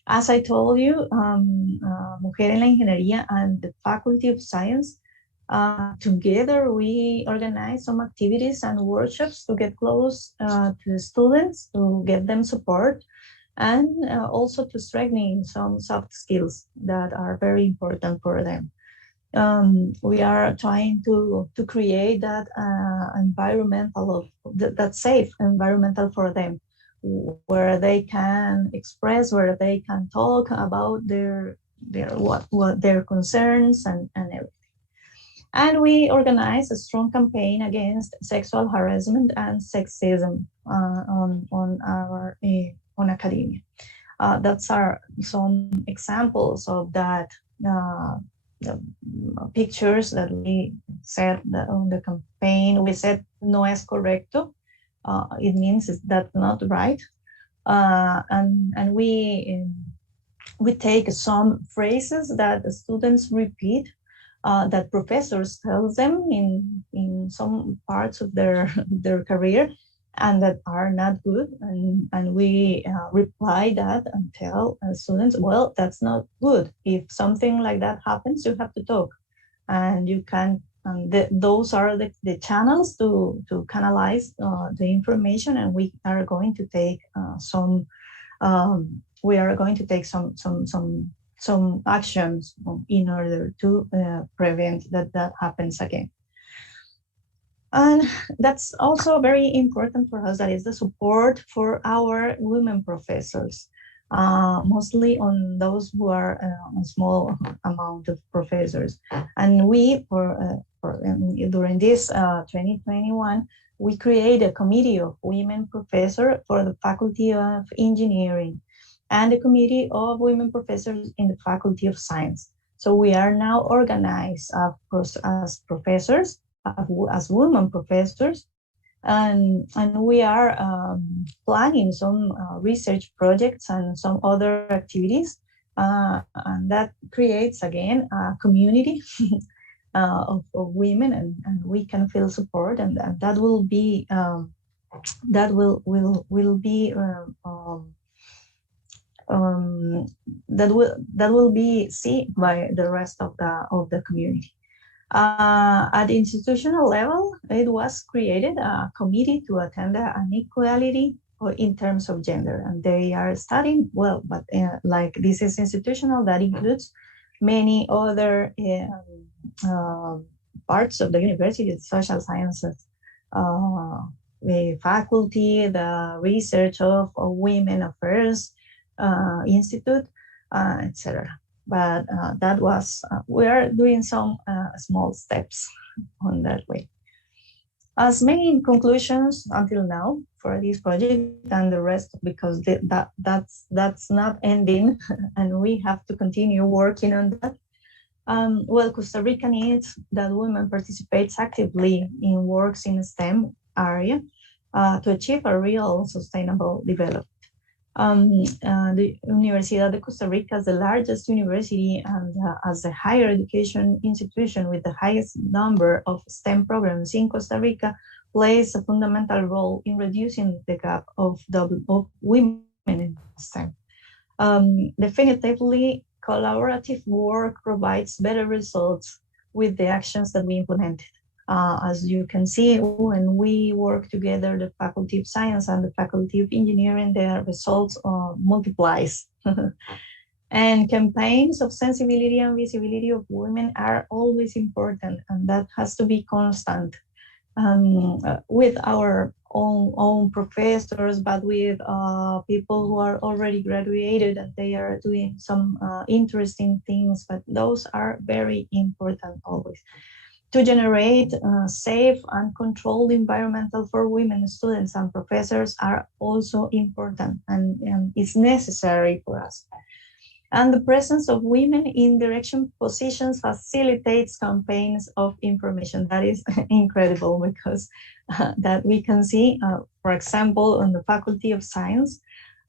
As I told you, Mujer en la Ingeniería and the Faculty of Science, together we organize some activities and workshops to get close to the students, to get them support, and also to strengthen some soft skills that are very important for them. We are trying to create that that safe environmental for them, where they can express, where they can talk about their concerns and everything. And we organize a strong campaign against sexual harassment and sexism on academia. That's some examples of that. The pictures that we said on the campaign. We said no es correcto. It means that's not right. And we take some phrases that the students repeat, that professors tell them in some parts of their career, and that are not good, and we reply that and tell students, well, that's not good. If something like that happens, you have to talk, and you can. Those are the channels to canalize the information, and we are going to take some actions in order to prevent that happens again. And that's also very important for us. That is the support for our women professors, mostly on those who are a small amount of professors. And we, during this 2021, we created a committee of women professors for the Faculty of Engineering and a committee of women professors in the Faculty of Science. So we are now organized as professors, as women professors, and we are planning some research projects and some other activities, and that creates again a community of women, and we can feel support, and that will be that will be seen by the rest of the community. At the institutional level, it was created a committee to attend an equality in terms of gender, and they are studying well, but like this is institutional, that includes many other parts of the university, the social sciences, the faculty, the research of women affairs institute, etc. But that was, we are doing some small steps on that way. As main conclusions until now for this project and the rest, because that's not ending and we have to continue working on that. Well, Costa Rica needs that women participate actively in works in STEM area to achieve a real sustainable development. The Universidad de Costa Rica is the largest university and as a higher education institution with the highest number of STEM programs in Costa Rica, plays a fundamental role in reducing the gap of women in STEM. Definitively, collaborative work provides better results with the actions that we implemented. As you can see, when we work together, the Faculty of Science and the Faculty of Engineering, their results multiplies. And campaigns of sensibility and visibility of women are always important, and that has to be constant with our own professors, but with people who are already graduated and they are doing some interesting things, but those are very important always. To generate a safe and controlled environmental for women students and professors are also important and it's necessary for us. And the presence of women in direction positions facilitates campaigns of information. That is incredible because that we can see, for example, on the Faculty of Science,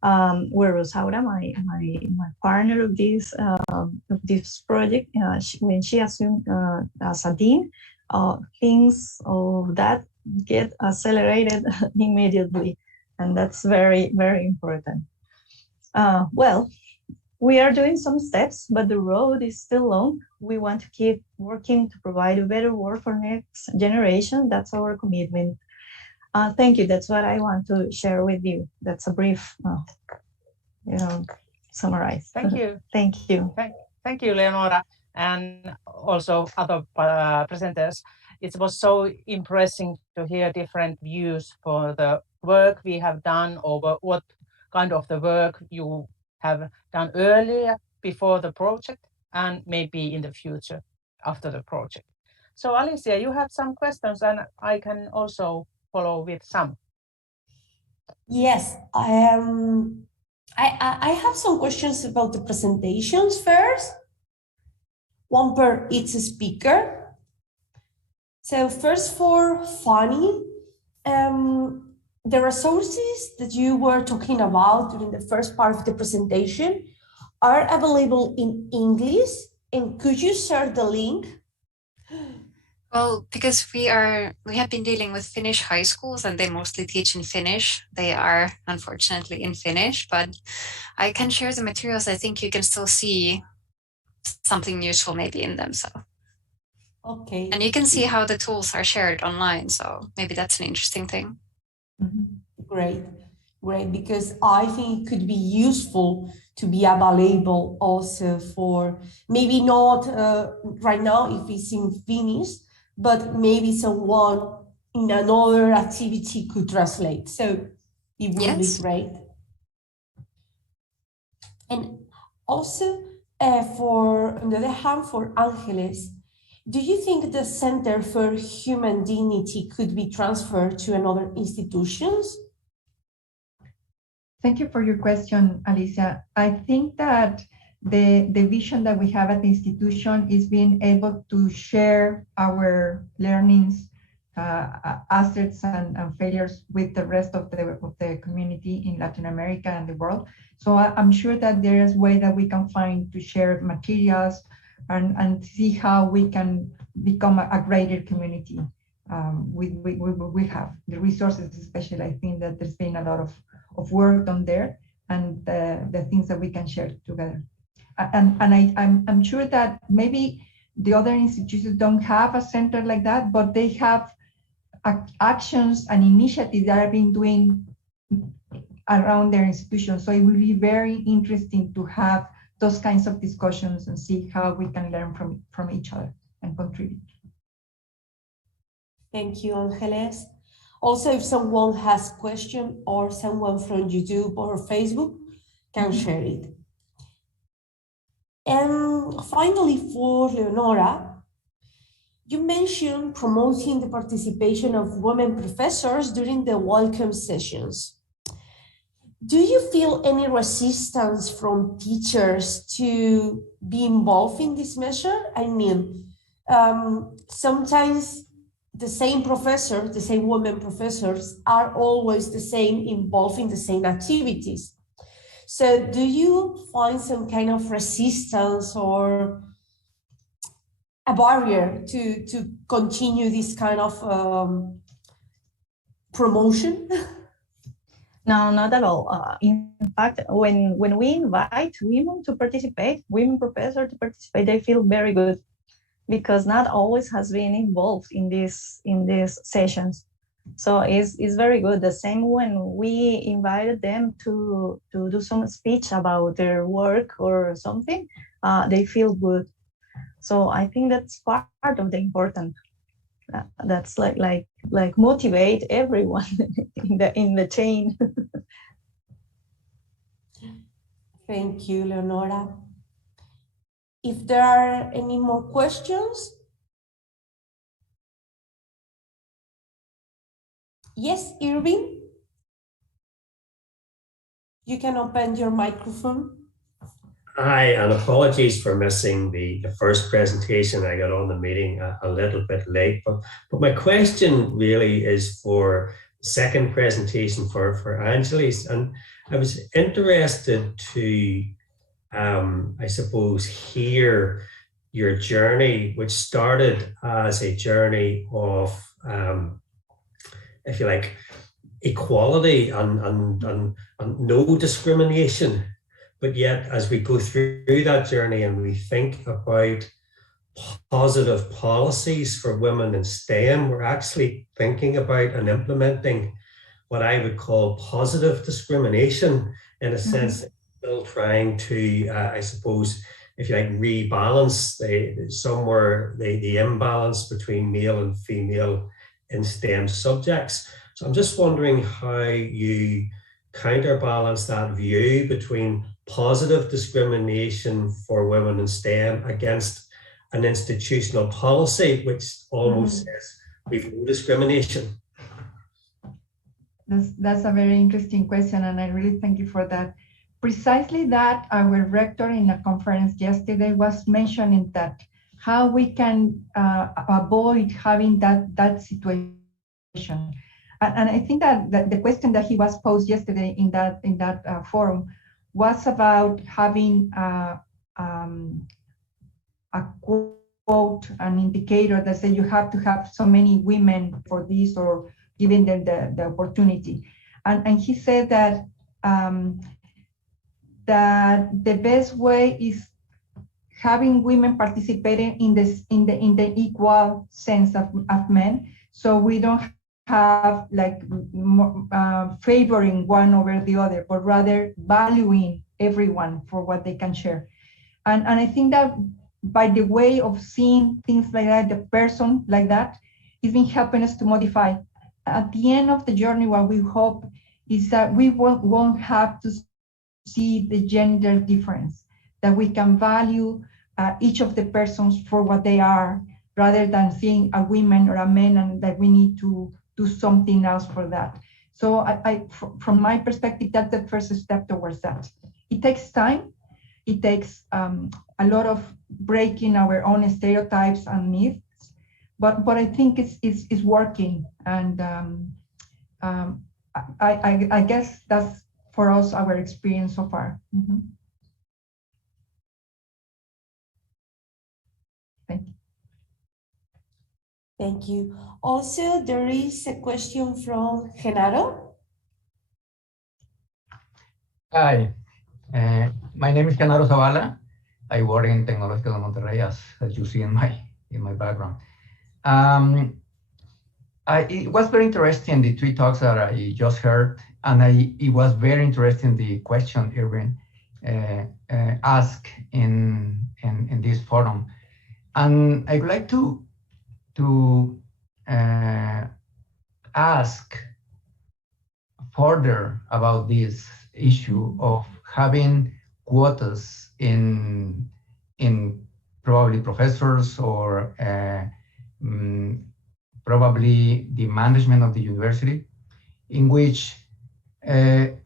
where Rosaura, my partner of this project, when she assumed as a dean, things of that get accelerated immediately, and that's very, very important. Well, we are doing some steps, but the road is still long. We want to keep working to provide a better world for next generation. That's our commitment. Thank you. That's what I want to share with you. That's a brief, summarize. Thank you. Thank you. Thank you, Leonora, and also other presenters. It was so impressive to hear different views for the work we have done, or what kind of the work you have done earlier before the project, and maybe in the future after the project. So Alicia, you have some questions, and I can also follow with some. Yes, I have some questions about the presentations first. One per each speaker. So first for Fanny, the resources that you were talking about during the first part of the presentation are available in English, and could you share the link? Well, because we have been dealing with Finnish high schools and they mostly teach in Finnish. They are unfortunately in Finnish, but I can share the materials. I think you can still see something useful maybe in them. So, okay. And you can see how the tools are shared online. So maybe that's an interesting thing. Great, because I think it could be useful to be available also for maybe not right now if it's in Finnish, but maybe someone in another activity could translate. So it would be great. And also on the other hand, for Ángeles, Do you think the Center for Human Dignity could be transferred to another institutions? Thank you for your question, Alicia. I think that the vision that we have at the institution is being able to share our learnings, assets and failures with the rest of the community in Latin America and the world. So I'm sure that there is a way that we can find to share materials and see how we can become a greater community. We have the resources, especially. I think that there's been a lot of work on there and the things that we can share together. And I'm sure that maybe the other institutions don't have a center like that, but they have actions and initiatives that are being doing around their institutions. So it will be very interesting to have those kinds of discussions and see how we can learn from each other and contribute. Thank you, Ángeles. Also, if someone has a question or someone from YouTube or Facebook can share it. And finally, for Leonora, you mentioned promoting the participation of women professors during the welcome sessions. Do you feel any resistance from teachers to be involved in this measure? I mean, sometimes the same professor, the same women professors are always the same, involved in the same activities. So do you find some kind of resistance or a barrier to continue this kind of promotion? No, not at all. In fact, when we invite women to participate, women professors to participate, they feel very good because not always has been involved in these sessions. So it's very good. The same when we invited them to do some speech about their work or something, they feel good. So I think that's part of the important. That's like motivate everyone in the chain. Thank you, Leonora. If there are any more questions. Yes, Irving, you can open your microphone. Hi, and apologies for missing the first presentation. I got on the meeting a little bit late, but my question really is for the second presentation for Ángeles. And I was interested to, I suppose, hear your journey, which started as a journey of, if you like, equality and no discrimination. But yet, as we go through that journey and we think about positive policies for women in STEM, we're actually thinking about and implementing what I would call positive discrimination, in a sense, still trying to, I suppose, if you like, rebalance the imbalance between male and female in STEM subjects. So I'm just wondering how you counterbalance that view between positive discrimination for women in STEM against an institutional policy which almost says we've no discrimination. That's a very interesting question, and I really thank you for that. Precisely that, our rector in a conference yesterday was mentioning that how we can avoid having that situation. And I think that the question that he was posed yesterday in that forum was about having a quote, an indicator that said you have to have so many women for this or giving them the opportunity. And he said that that the best way is having women participating in the equal sense of men. So we don't have like favoring one over the other, but rather valuing everyone for what they can share. And I think that by the way of seeing things like that, the person like that, is been helping us to modify. At the end of the journey, what we hope is that we won't have to see the gender difference, that we can value each of the persons for what they are, rather than seeing a woman or a man and that we need to do something else for that. So from my perspective, that's the first step towards that. It takes time. It takes a lot of breaking our own stereotypes and myths, but I think it's working, and I guess that's for us our experience so far. Mm-hmm. Thank you. Thank you. Also, there is a question from Genaro. Hi, my name is Genaro Zavala. I work in Tecnológico de Monterrey, as you see in my background. It was very interesting, the 3 talks that I just heard, and it was very interesting the question Irving asked in this forum. And I would like to ask further about this issue of having quotas in probably professors or probably the management of the university, in which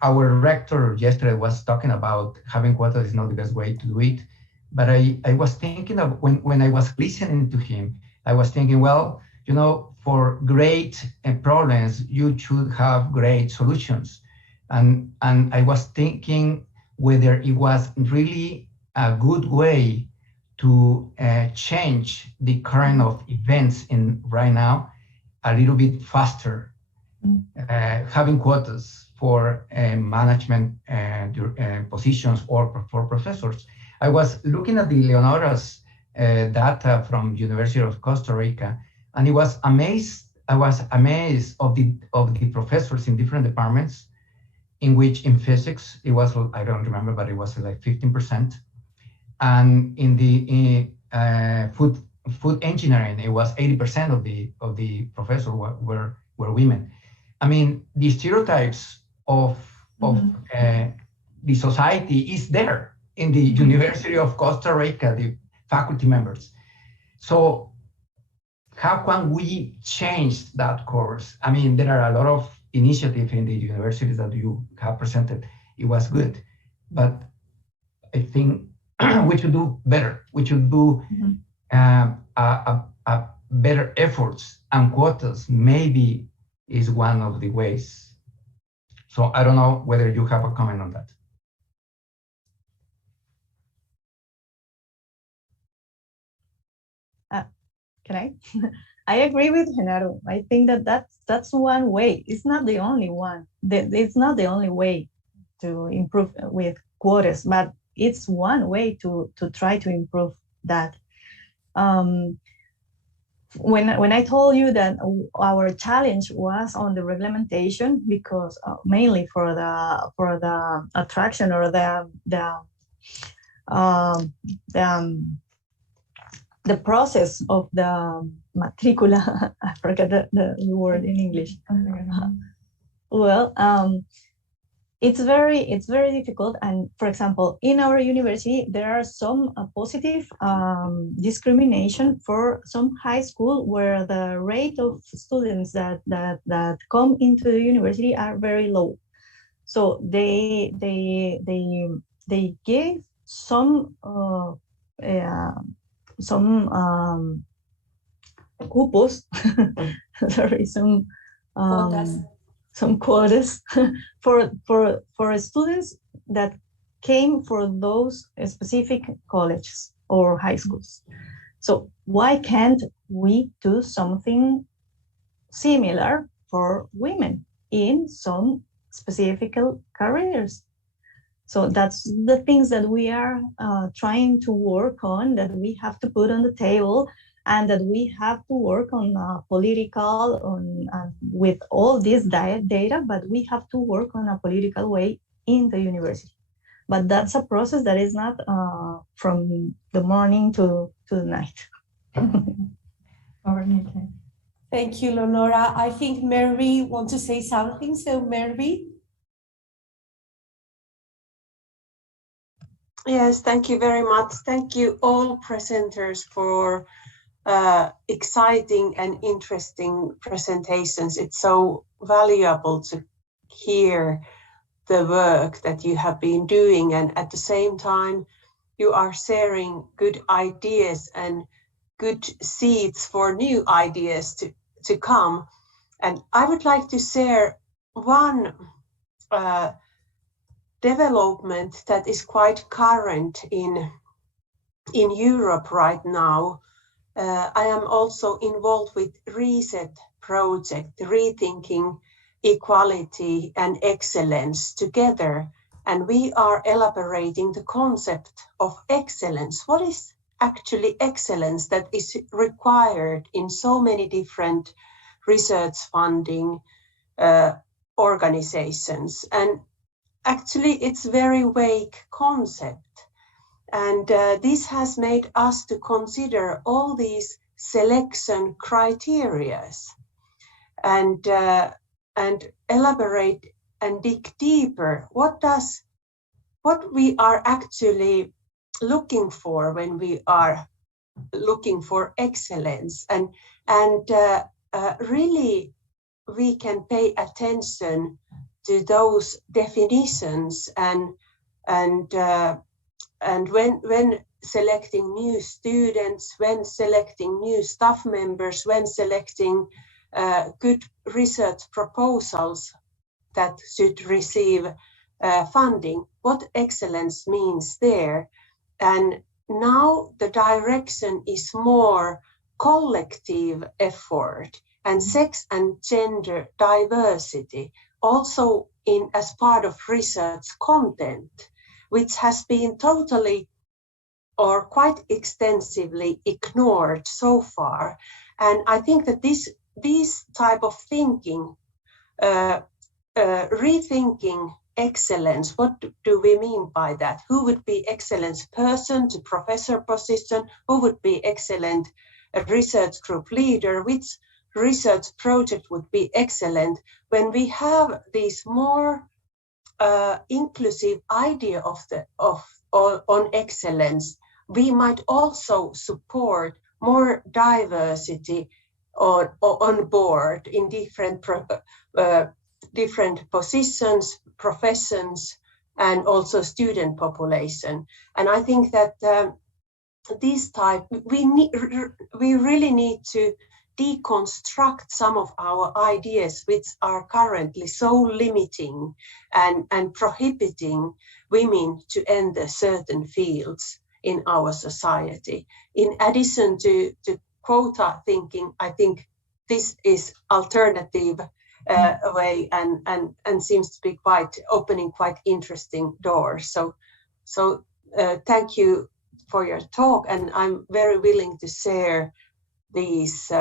our rector yesterday was talking about having quotas is not the best way to do it. But I was thinking of when I was listening to him, I was thinking, well, you know, for great problems, you should have great solutions. And I was thinking whether it was really a good way to change the current of events in right now a little bit faster, having quotas for management positions or for professors. I was looking at the Leonora's data from University of Costa Rica, and I was amazed of the professors in different departments, in which in physics it was, I don't remember, but it was like 15%, and in the food engineering it was 80% of the professors were women. I mean, the stereotypes of the society is there in the University of Costa Rica, the faculty members. So how can we change that course? I mean, there are a lot of initiatives in the universities that you have presented. It was good, but I think we should do better. We should do a better efforts, and quotas maybe is one of the ways. So I don't know whether you have a comment on that. Can I? I agree with Genaro. I think that's one way. It's not the only one. It's not the only way to improve with quotas, but it's one way to try to improve that. When I told you that our challenge was on the reglementation, because mainly for the attraction or the process of the matricula, I forgot the word in English. Well, it's very difficult. And for example, in our university, there are some positive discrimination for some high school where the rate of students that come into the university are very low. So they give some cupos, sorry, some quotas for students that came for those specific colleges or high schools. So why can't we do something similar for women in some specific careers? So that's the things that we are trying to work on, that we have to put on the table, and that we have to work on political, with all this data, but we have to work on a political way in the university. But that's a process that is not from the morning to the night. Thank you, Leonora. I think Mary wants to say something. So Mary. Yes, thank you very much. Thank you all presenters for exciting and interesting presentations. It's so valuable to hear the work that you have been doing, and at the same time you are sharing good ideas and good seeds for new ideas to come. And I would like to share one development that is quite current in Europe right now. I am also involved with RESET project, Rethinking Equality and Excellence together. And we are elaborating the concept of excellence. What is actually excellence that is required in so many different research funding organizations? And actually, it's a very vague concept. And this has made us to consider all these selection criteria and elaborate and dig deeper. What we are actually looking for when we are looking for excellence, and really we can pay attention to those definitions and when selecting new students, when selecting new staff members, when selecting good research proposals that should receive funding, what excellence means there. And now the direction is more collective effort and sex and gender diversity, also as part of research content, which has been totally or quite extensively ignored so far. And I think that this type of thinking, rethinking excellence, what do we mean by that? Who would be excellence person to professor position? Who would be excellent research group leader? Which research project would be excellent? When we have this more inclusive idea on excellence, we might also support more diversity on board in different positions, professions, and also student population. And I think that this type, we really need to deconstruct some of our ideas which are currently so limiting and prohibiting women to enter certain fields in our society. In addition to quota thinking, I think this is alternative way and seems to be opening quite interesting doors. So thank you for your talk, and I'm very willing to share these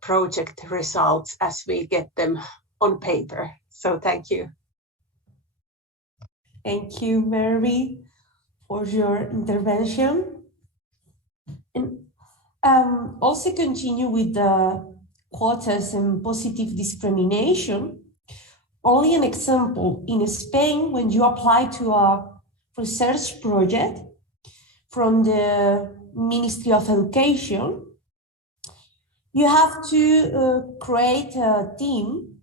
project results as we get them on paper. So thank you. Thank you, Mary, for your intervention. And also continue with the quotas and positive discrimination. Only an example, in Spain, when you apply to a research project from the Ministry of Education, you have to create a team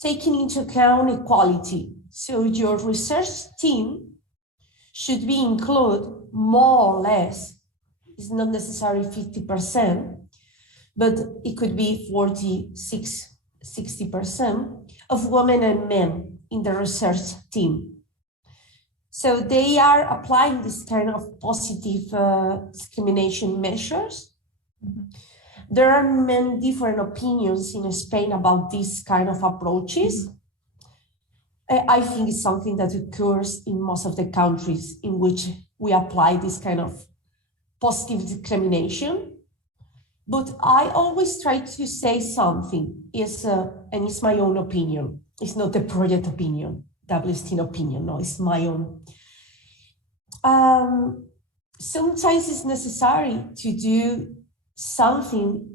taking into account equality. So your research team should be include more or less, it's not necessarily 50%, but it could be 60% of women and men in the research team. So they are applying this kind of positive discrimination measures. Mm-hmm. There are many different opinions in Spain about this kind of approaches. Mm-hmm. I think it's something that occurs in most of the countries in which we apply this kind of positive discrimination. But I always try to say something, and it's my own opinion. It's not the project opinion, WSTN opinion, no, it's my own. Sometimes it's necessary to do something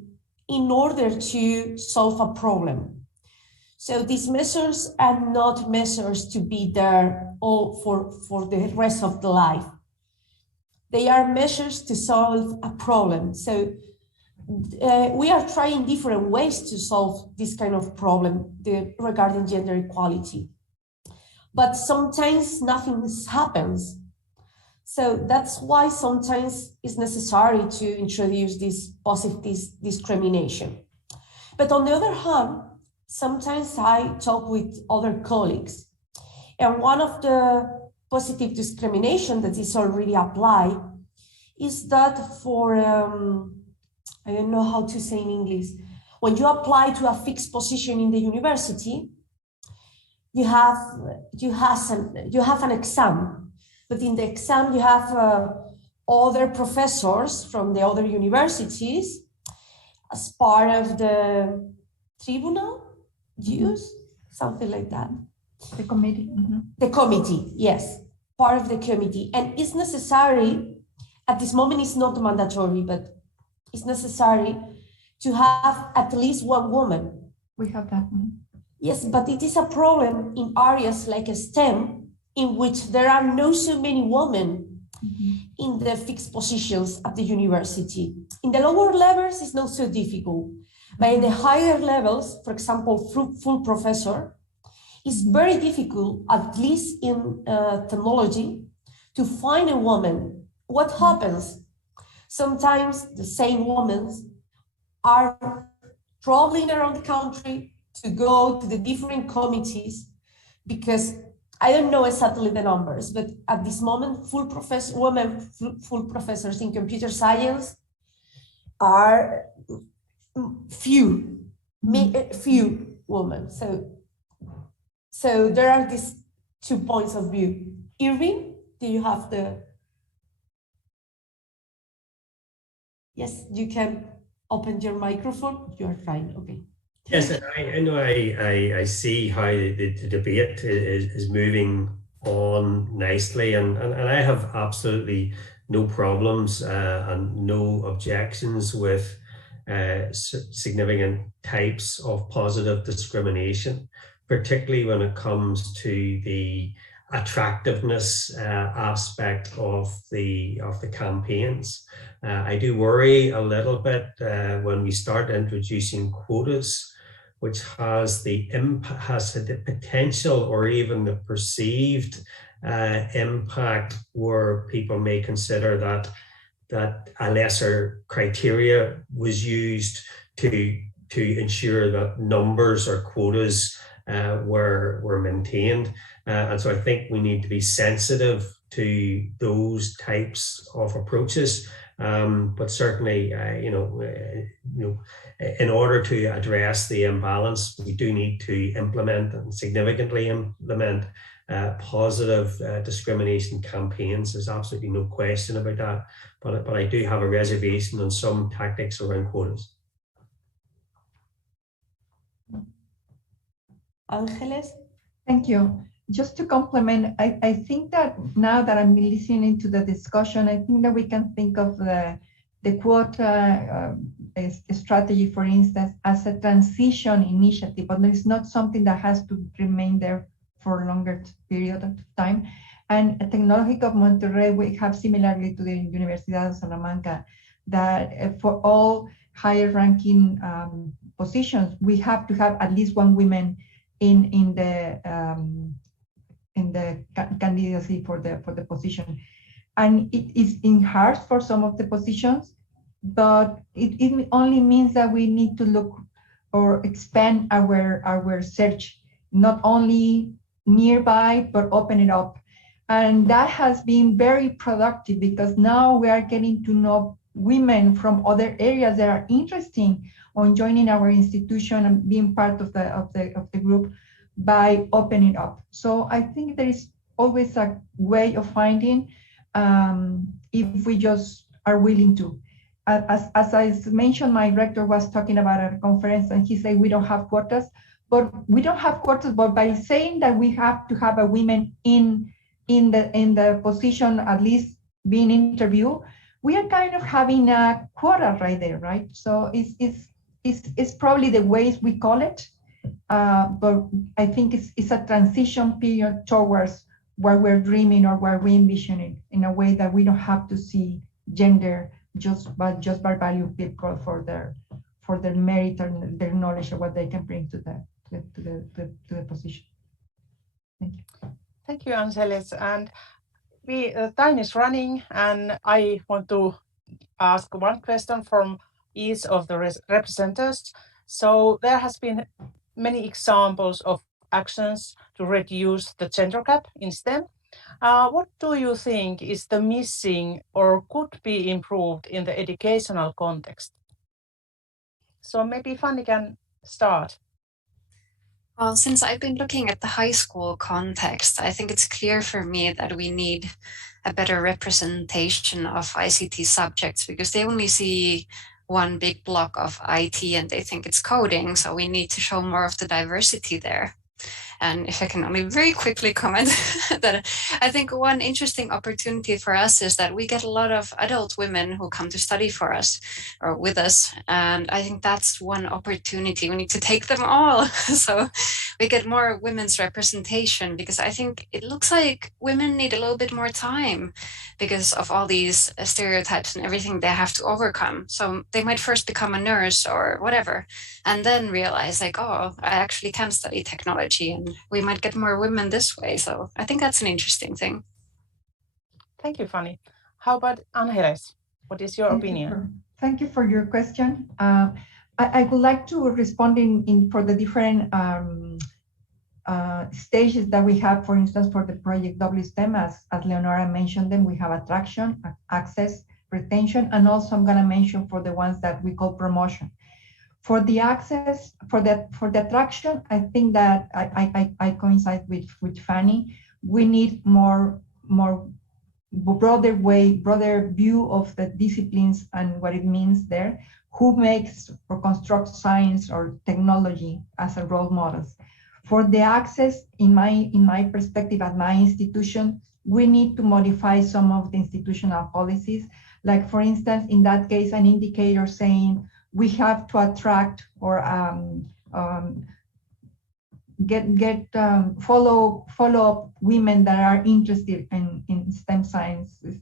in order to solve a problem. So these measures are not measures to be there all for the rest of the life. They are measures to solve a problem. So we are trying different ways to solve this kind of problem regarding gender equality. But sometimes nothing happens. So that's why sometimes it's necessary to introduce this positive discrimination. But on the other hand, sometimes I talk with other colleagues, and one of the positive discrimination that is already applied is that for, I don't know how to say in English, when you apply to a fixed position in the university, you have an exam, but in the exam you have other professors from the other universities as part of the tribunal, something like that. The committee. Mm-hmm. The committee, yes, part of the committee. And it's necessary, at this moment it's not mandatory, but it's necessary to have at least one woman. We have that. Mm-hmm. Yes, but it is a problem in areas like STEM, in which there are not so many women in the fixed positions at the university. In the lower levels, it's not so difficult. But in the higher levels, for example, full professor, it's very difficult, at least in technology, to find a woman. What happens? Sometimes the same women are traveling around the country to go to the different committees, because I don't know exactly the numbers, but at this moment, full professors in computer science are few women. So there are these 2 points of view. Irving, do you have the? Yes, you can open your microphone. You are trying, okay. Yes, I know I see how the debate is moving on nicely, and I have absolutely no problems and no objections with significant types of positive discrimination, particularly when it comes to the attractiveness aspect of the campaigns. I do worry a little bit when we start introducing quotas, which has the potential or even the perceived impact where people may consider that a lesser criteria was used to ensure that numbers or quotas were maintained. And so I think we need to be sensitive to those types of approaches. But certainly, in order to address the imbalance, we do need to implement and significantly implement positive discrimination campaigns. There's absolutely no question about that. But I do have a reservation on some tactics around quotas. Ángeles? Thank you. Just to complement, I think that now that I'm listening to the discussion, I think that we can think of the quota strategy, for instance, as a transition initiative, but it's not something that has to remain there for a longer period of time. And at Tecnológico of Monterrey, we have similarly to the Universidad de Salamanca, that for all higher ranking positions, we have to have at least one woman in the candidacy for the position. And it is enhanced for some of the positions, but it only means that we need to look or expand our search, not only nearby, but open it up. And that has been very productive, because now we are getting to know women from other areas that are interested on joining our institution and being part of the group by opening up. So I think there is always a way of finding, if we just are willing to. As I mentioned, my rector was talking about a conference, and he said we don't have quotas, but we don't have quotas, but by saying that we have to have a woman in the position, at least being interviewed, we are kind of having a quota right there, right? So it's probably the ways we call it, but I think it's a transition period towards what we're dreaming or what we're envisioning in a way that we don't have to see gender just by value people for their merit or their knowledge of what they can bring to the position. Thank you. Thank you, Ángeles. And time is running, and I want to ask one question from each of the representatives. So there has been many examples of actions to reduce the gender gap in STEM. What do you think is the missing or could be improved in the educational context? So maybe Fanny can start. Well, since I've been looking at the high school context, I think it's clear for me that we need a better representation of ICT subjects, because they only see one big block of IT and they think it's coding. So we need to show more of the diversity there. And if I can only very quickly comment that I think one interesting opportunity for us is that we get a lot of adult women who come to study for us or with us. And I think that's one opportunity. We need to take them all. So we get more women's representation, because I think it looks like women need a little bit more time because of all these stereotypes and everything they have to overcome. So they might first become a nurse or whatever, and then realize like, oh, I actually can study technology, and we might get more women this way. So I think that's an interesting thing. Thank you, Fanny. How about Ángeles? What is your opinion? Thank you for your question. I would like to respond for the different stages that we have. For instance, for the project WSTEM, as Leonora mentioned them, we have attraction, access, retention, and also I'm going to mention for the ones that we call promotion. For the access, for the attraction, I think that I coincide with Fanny. We need more broader view of the disciplines and what it means there. Who makes or constructs science or technology as a role models? For the access, in my perspective at my institution, we need to modify some of the institutional policies. Like for instance, in that case, an indicator saying we have to attract or follow up women that are interested in STEM sciences,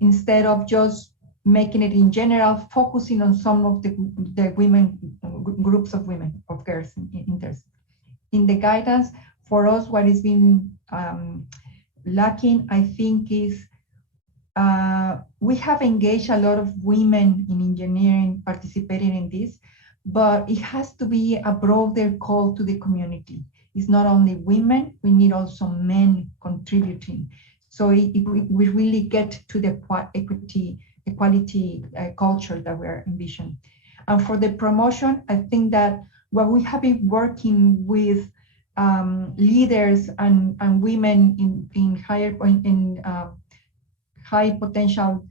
instead of just making it in general, focusing on some of the women groups of women of girls interest. In the guidance for us, what has been lacking, I think, is we have engaged a lot of women in engineering participating in this, but it has to be a broader call to the community. It's not only women, we need also men contributing. So we really get to the equality culture that we're envisioning. And for the promotion, I think that what we have been working with leaders and women in high potential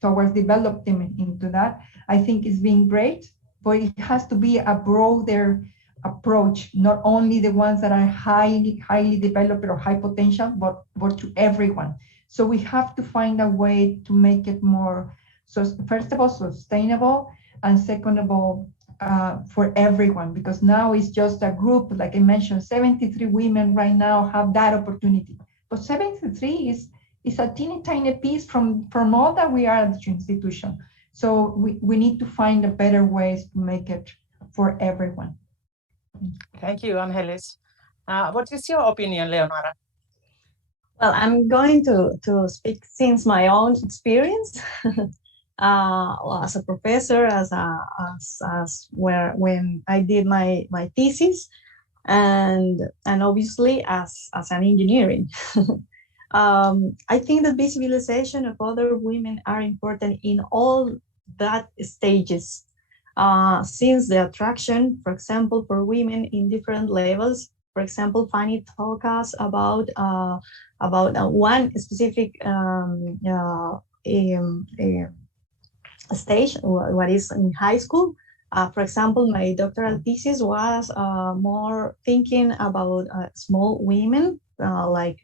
towards developing into that, I think is being great, but it has to be a broader approach, not only the ones that are highly developed or high potential, but to everyone. So we have to find a way to make it more, so first of all, sustainable, and second of all, for everyone, because now it's just a group, like I mentioned, 73 women right now have that opportunity, but 73 is a teeny tiny piece from all that we are at the institution. So we need to find a better ways to make it for everyone. Thank you, Ángeles. What is your opinion, Leonora? Well, I'm going to speak since my own experience. As a professor, when I did my thesis, and obviously as an engineering. I think that visibilization of other women are important in all that stages. Since the attraction, for example, for women in different levels. For example, Fanny told us about one specific stage, what is in high school. For example, my doctoral thesis was more thinking about small women, like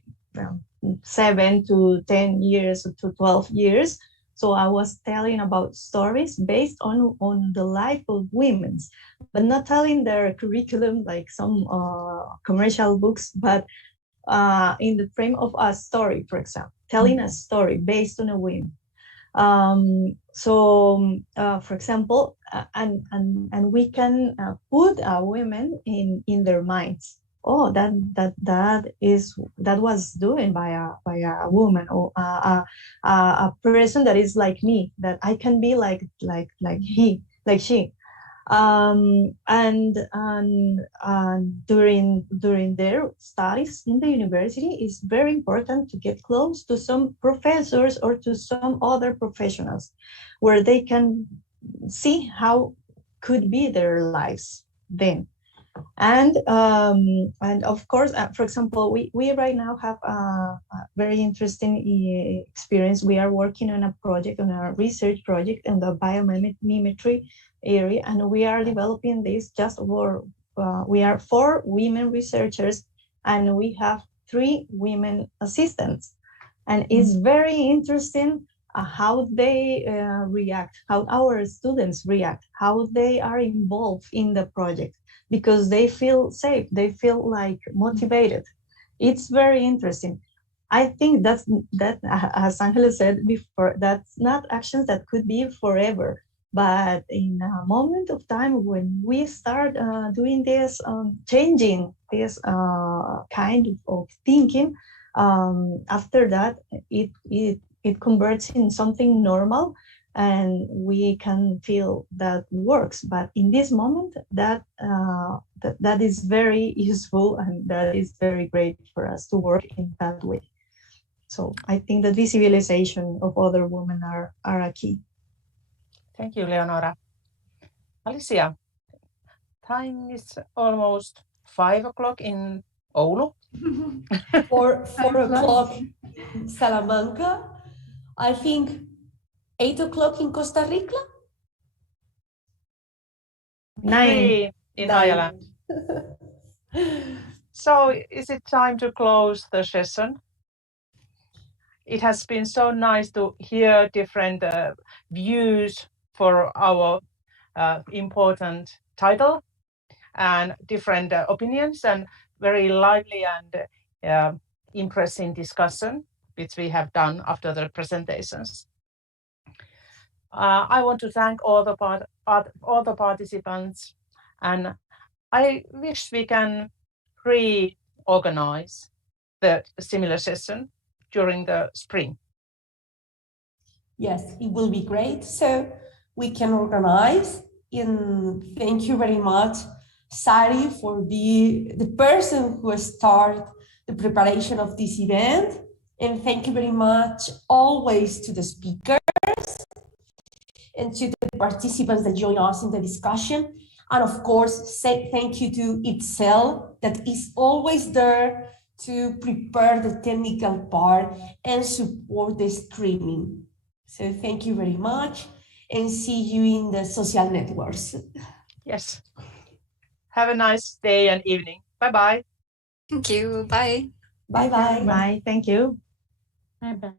7 to 10 years to 12 years. So I was telling about stories based on the life of women, but not telling their curriculum like some commercial books, but in the frame of a story, for example, telling a story based on a women. For example, and we can put women in their minds. Oh, that was doing by a woman, or a person that is like me, that I can be like she. During their studies in the university, it's very important to get close to some professors or to some other professionals, where they can see how could be their lives then. And of course, for example, we right now have a very interesting experience. We are working on a project, on a research project in the biomimicry area, and we are developing this just for, we are 4 women researchers, and we have 3 women assistants. And it's very interesting how they react, how our students react, how they are involved in the project, because they feel safe, they feel like motivated. It's very interesting. I think that, as Ángeles said before, that's not actions that could be forever, but in a moment of time when we start doing this, changing this kind of thinking, after that, it converts in something normal, and we can feel that works. But in this moment, that is very useful, and that is very great for us to work in that way. So I think the visibilization of other women are a key. Thank you, Leonora. Alicia, time is almost 5 o'clock in Oulu. 4 o'clock in Salamanca. I think 8 o'clock in Costa Rica. 9 in Ireland. So is it time to close the session? It has been so nice to hear different views for our important title, and different opinions, and very lively and impressive discussion which we have done after the presentations. I want to thank all the participants, and I wish we can reorganize the similar session during the spring. Yes, it will be great. So we can organize. And thank you very much, Sari, for being the person who started the preparation of this event. And thank you very much always to the speakers and to the participants that join us in the discussion. And of course, say thank you to Itzel, that is always there to prepare the technical part and support the streaming. So thank you very much, and see you in the social networks. Yes. Have a nice day and evening. Bye-bye. Thank you. Bye. Bye-bye. Bye. Thank you. Bye-bye.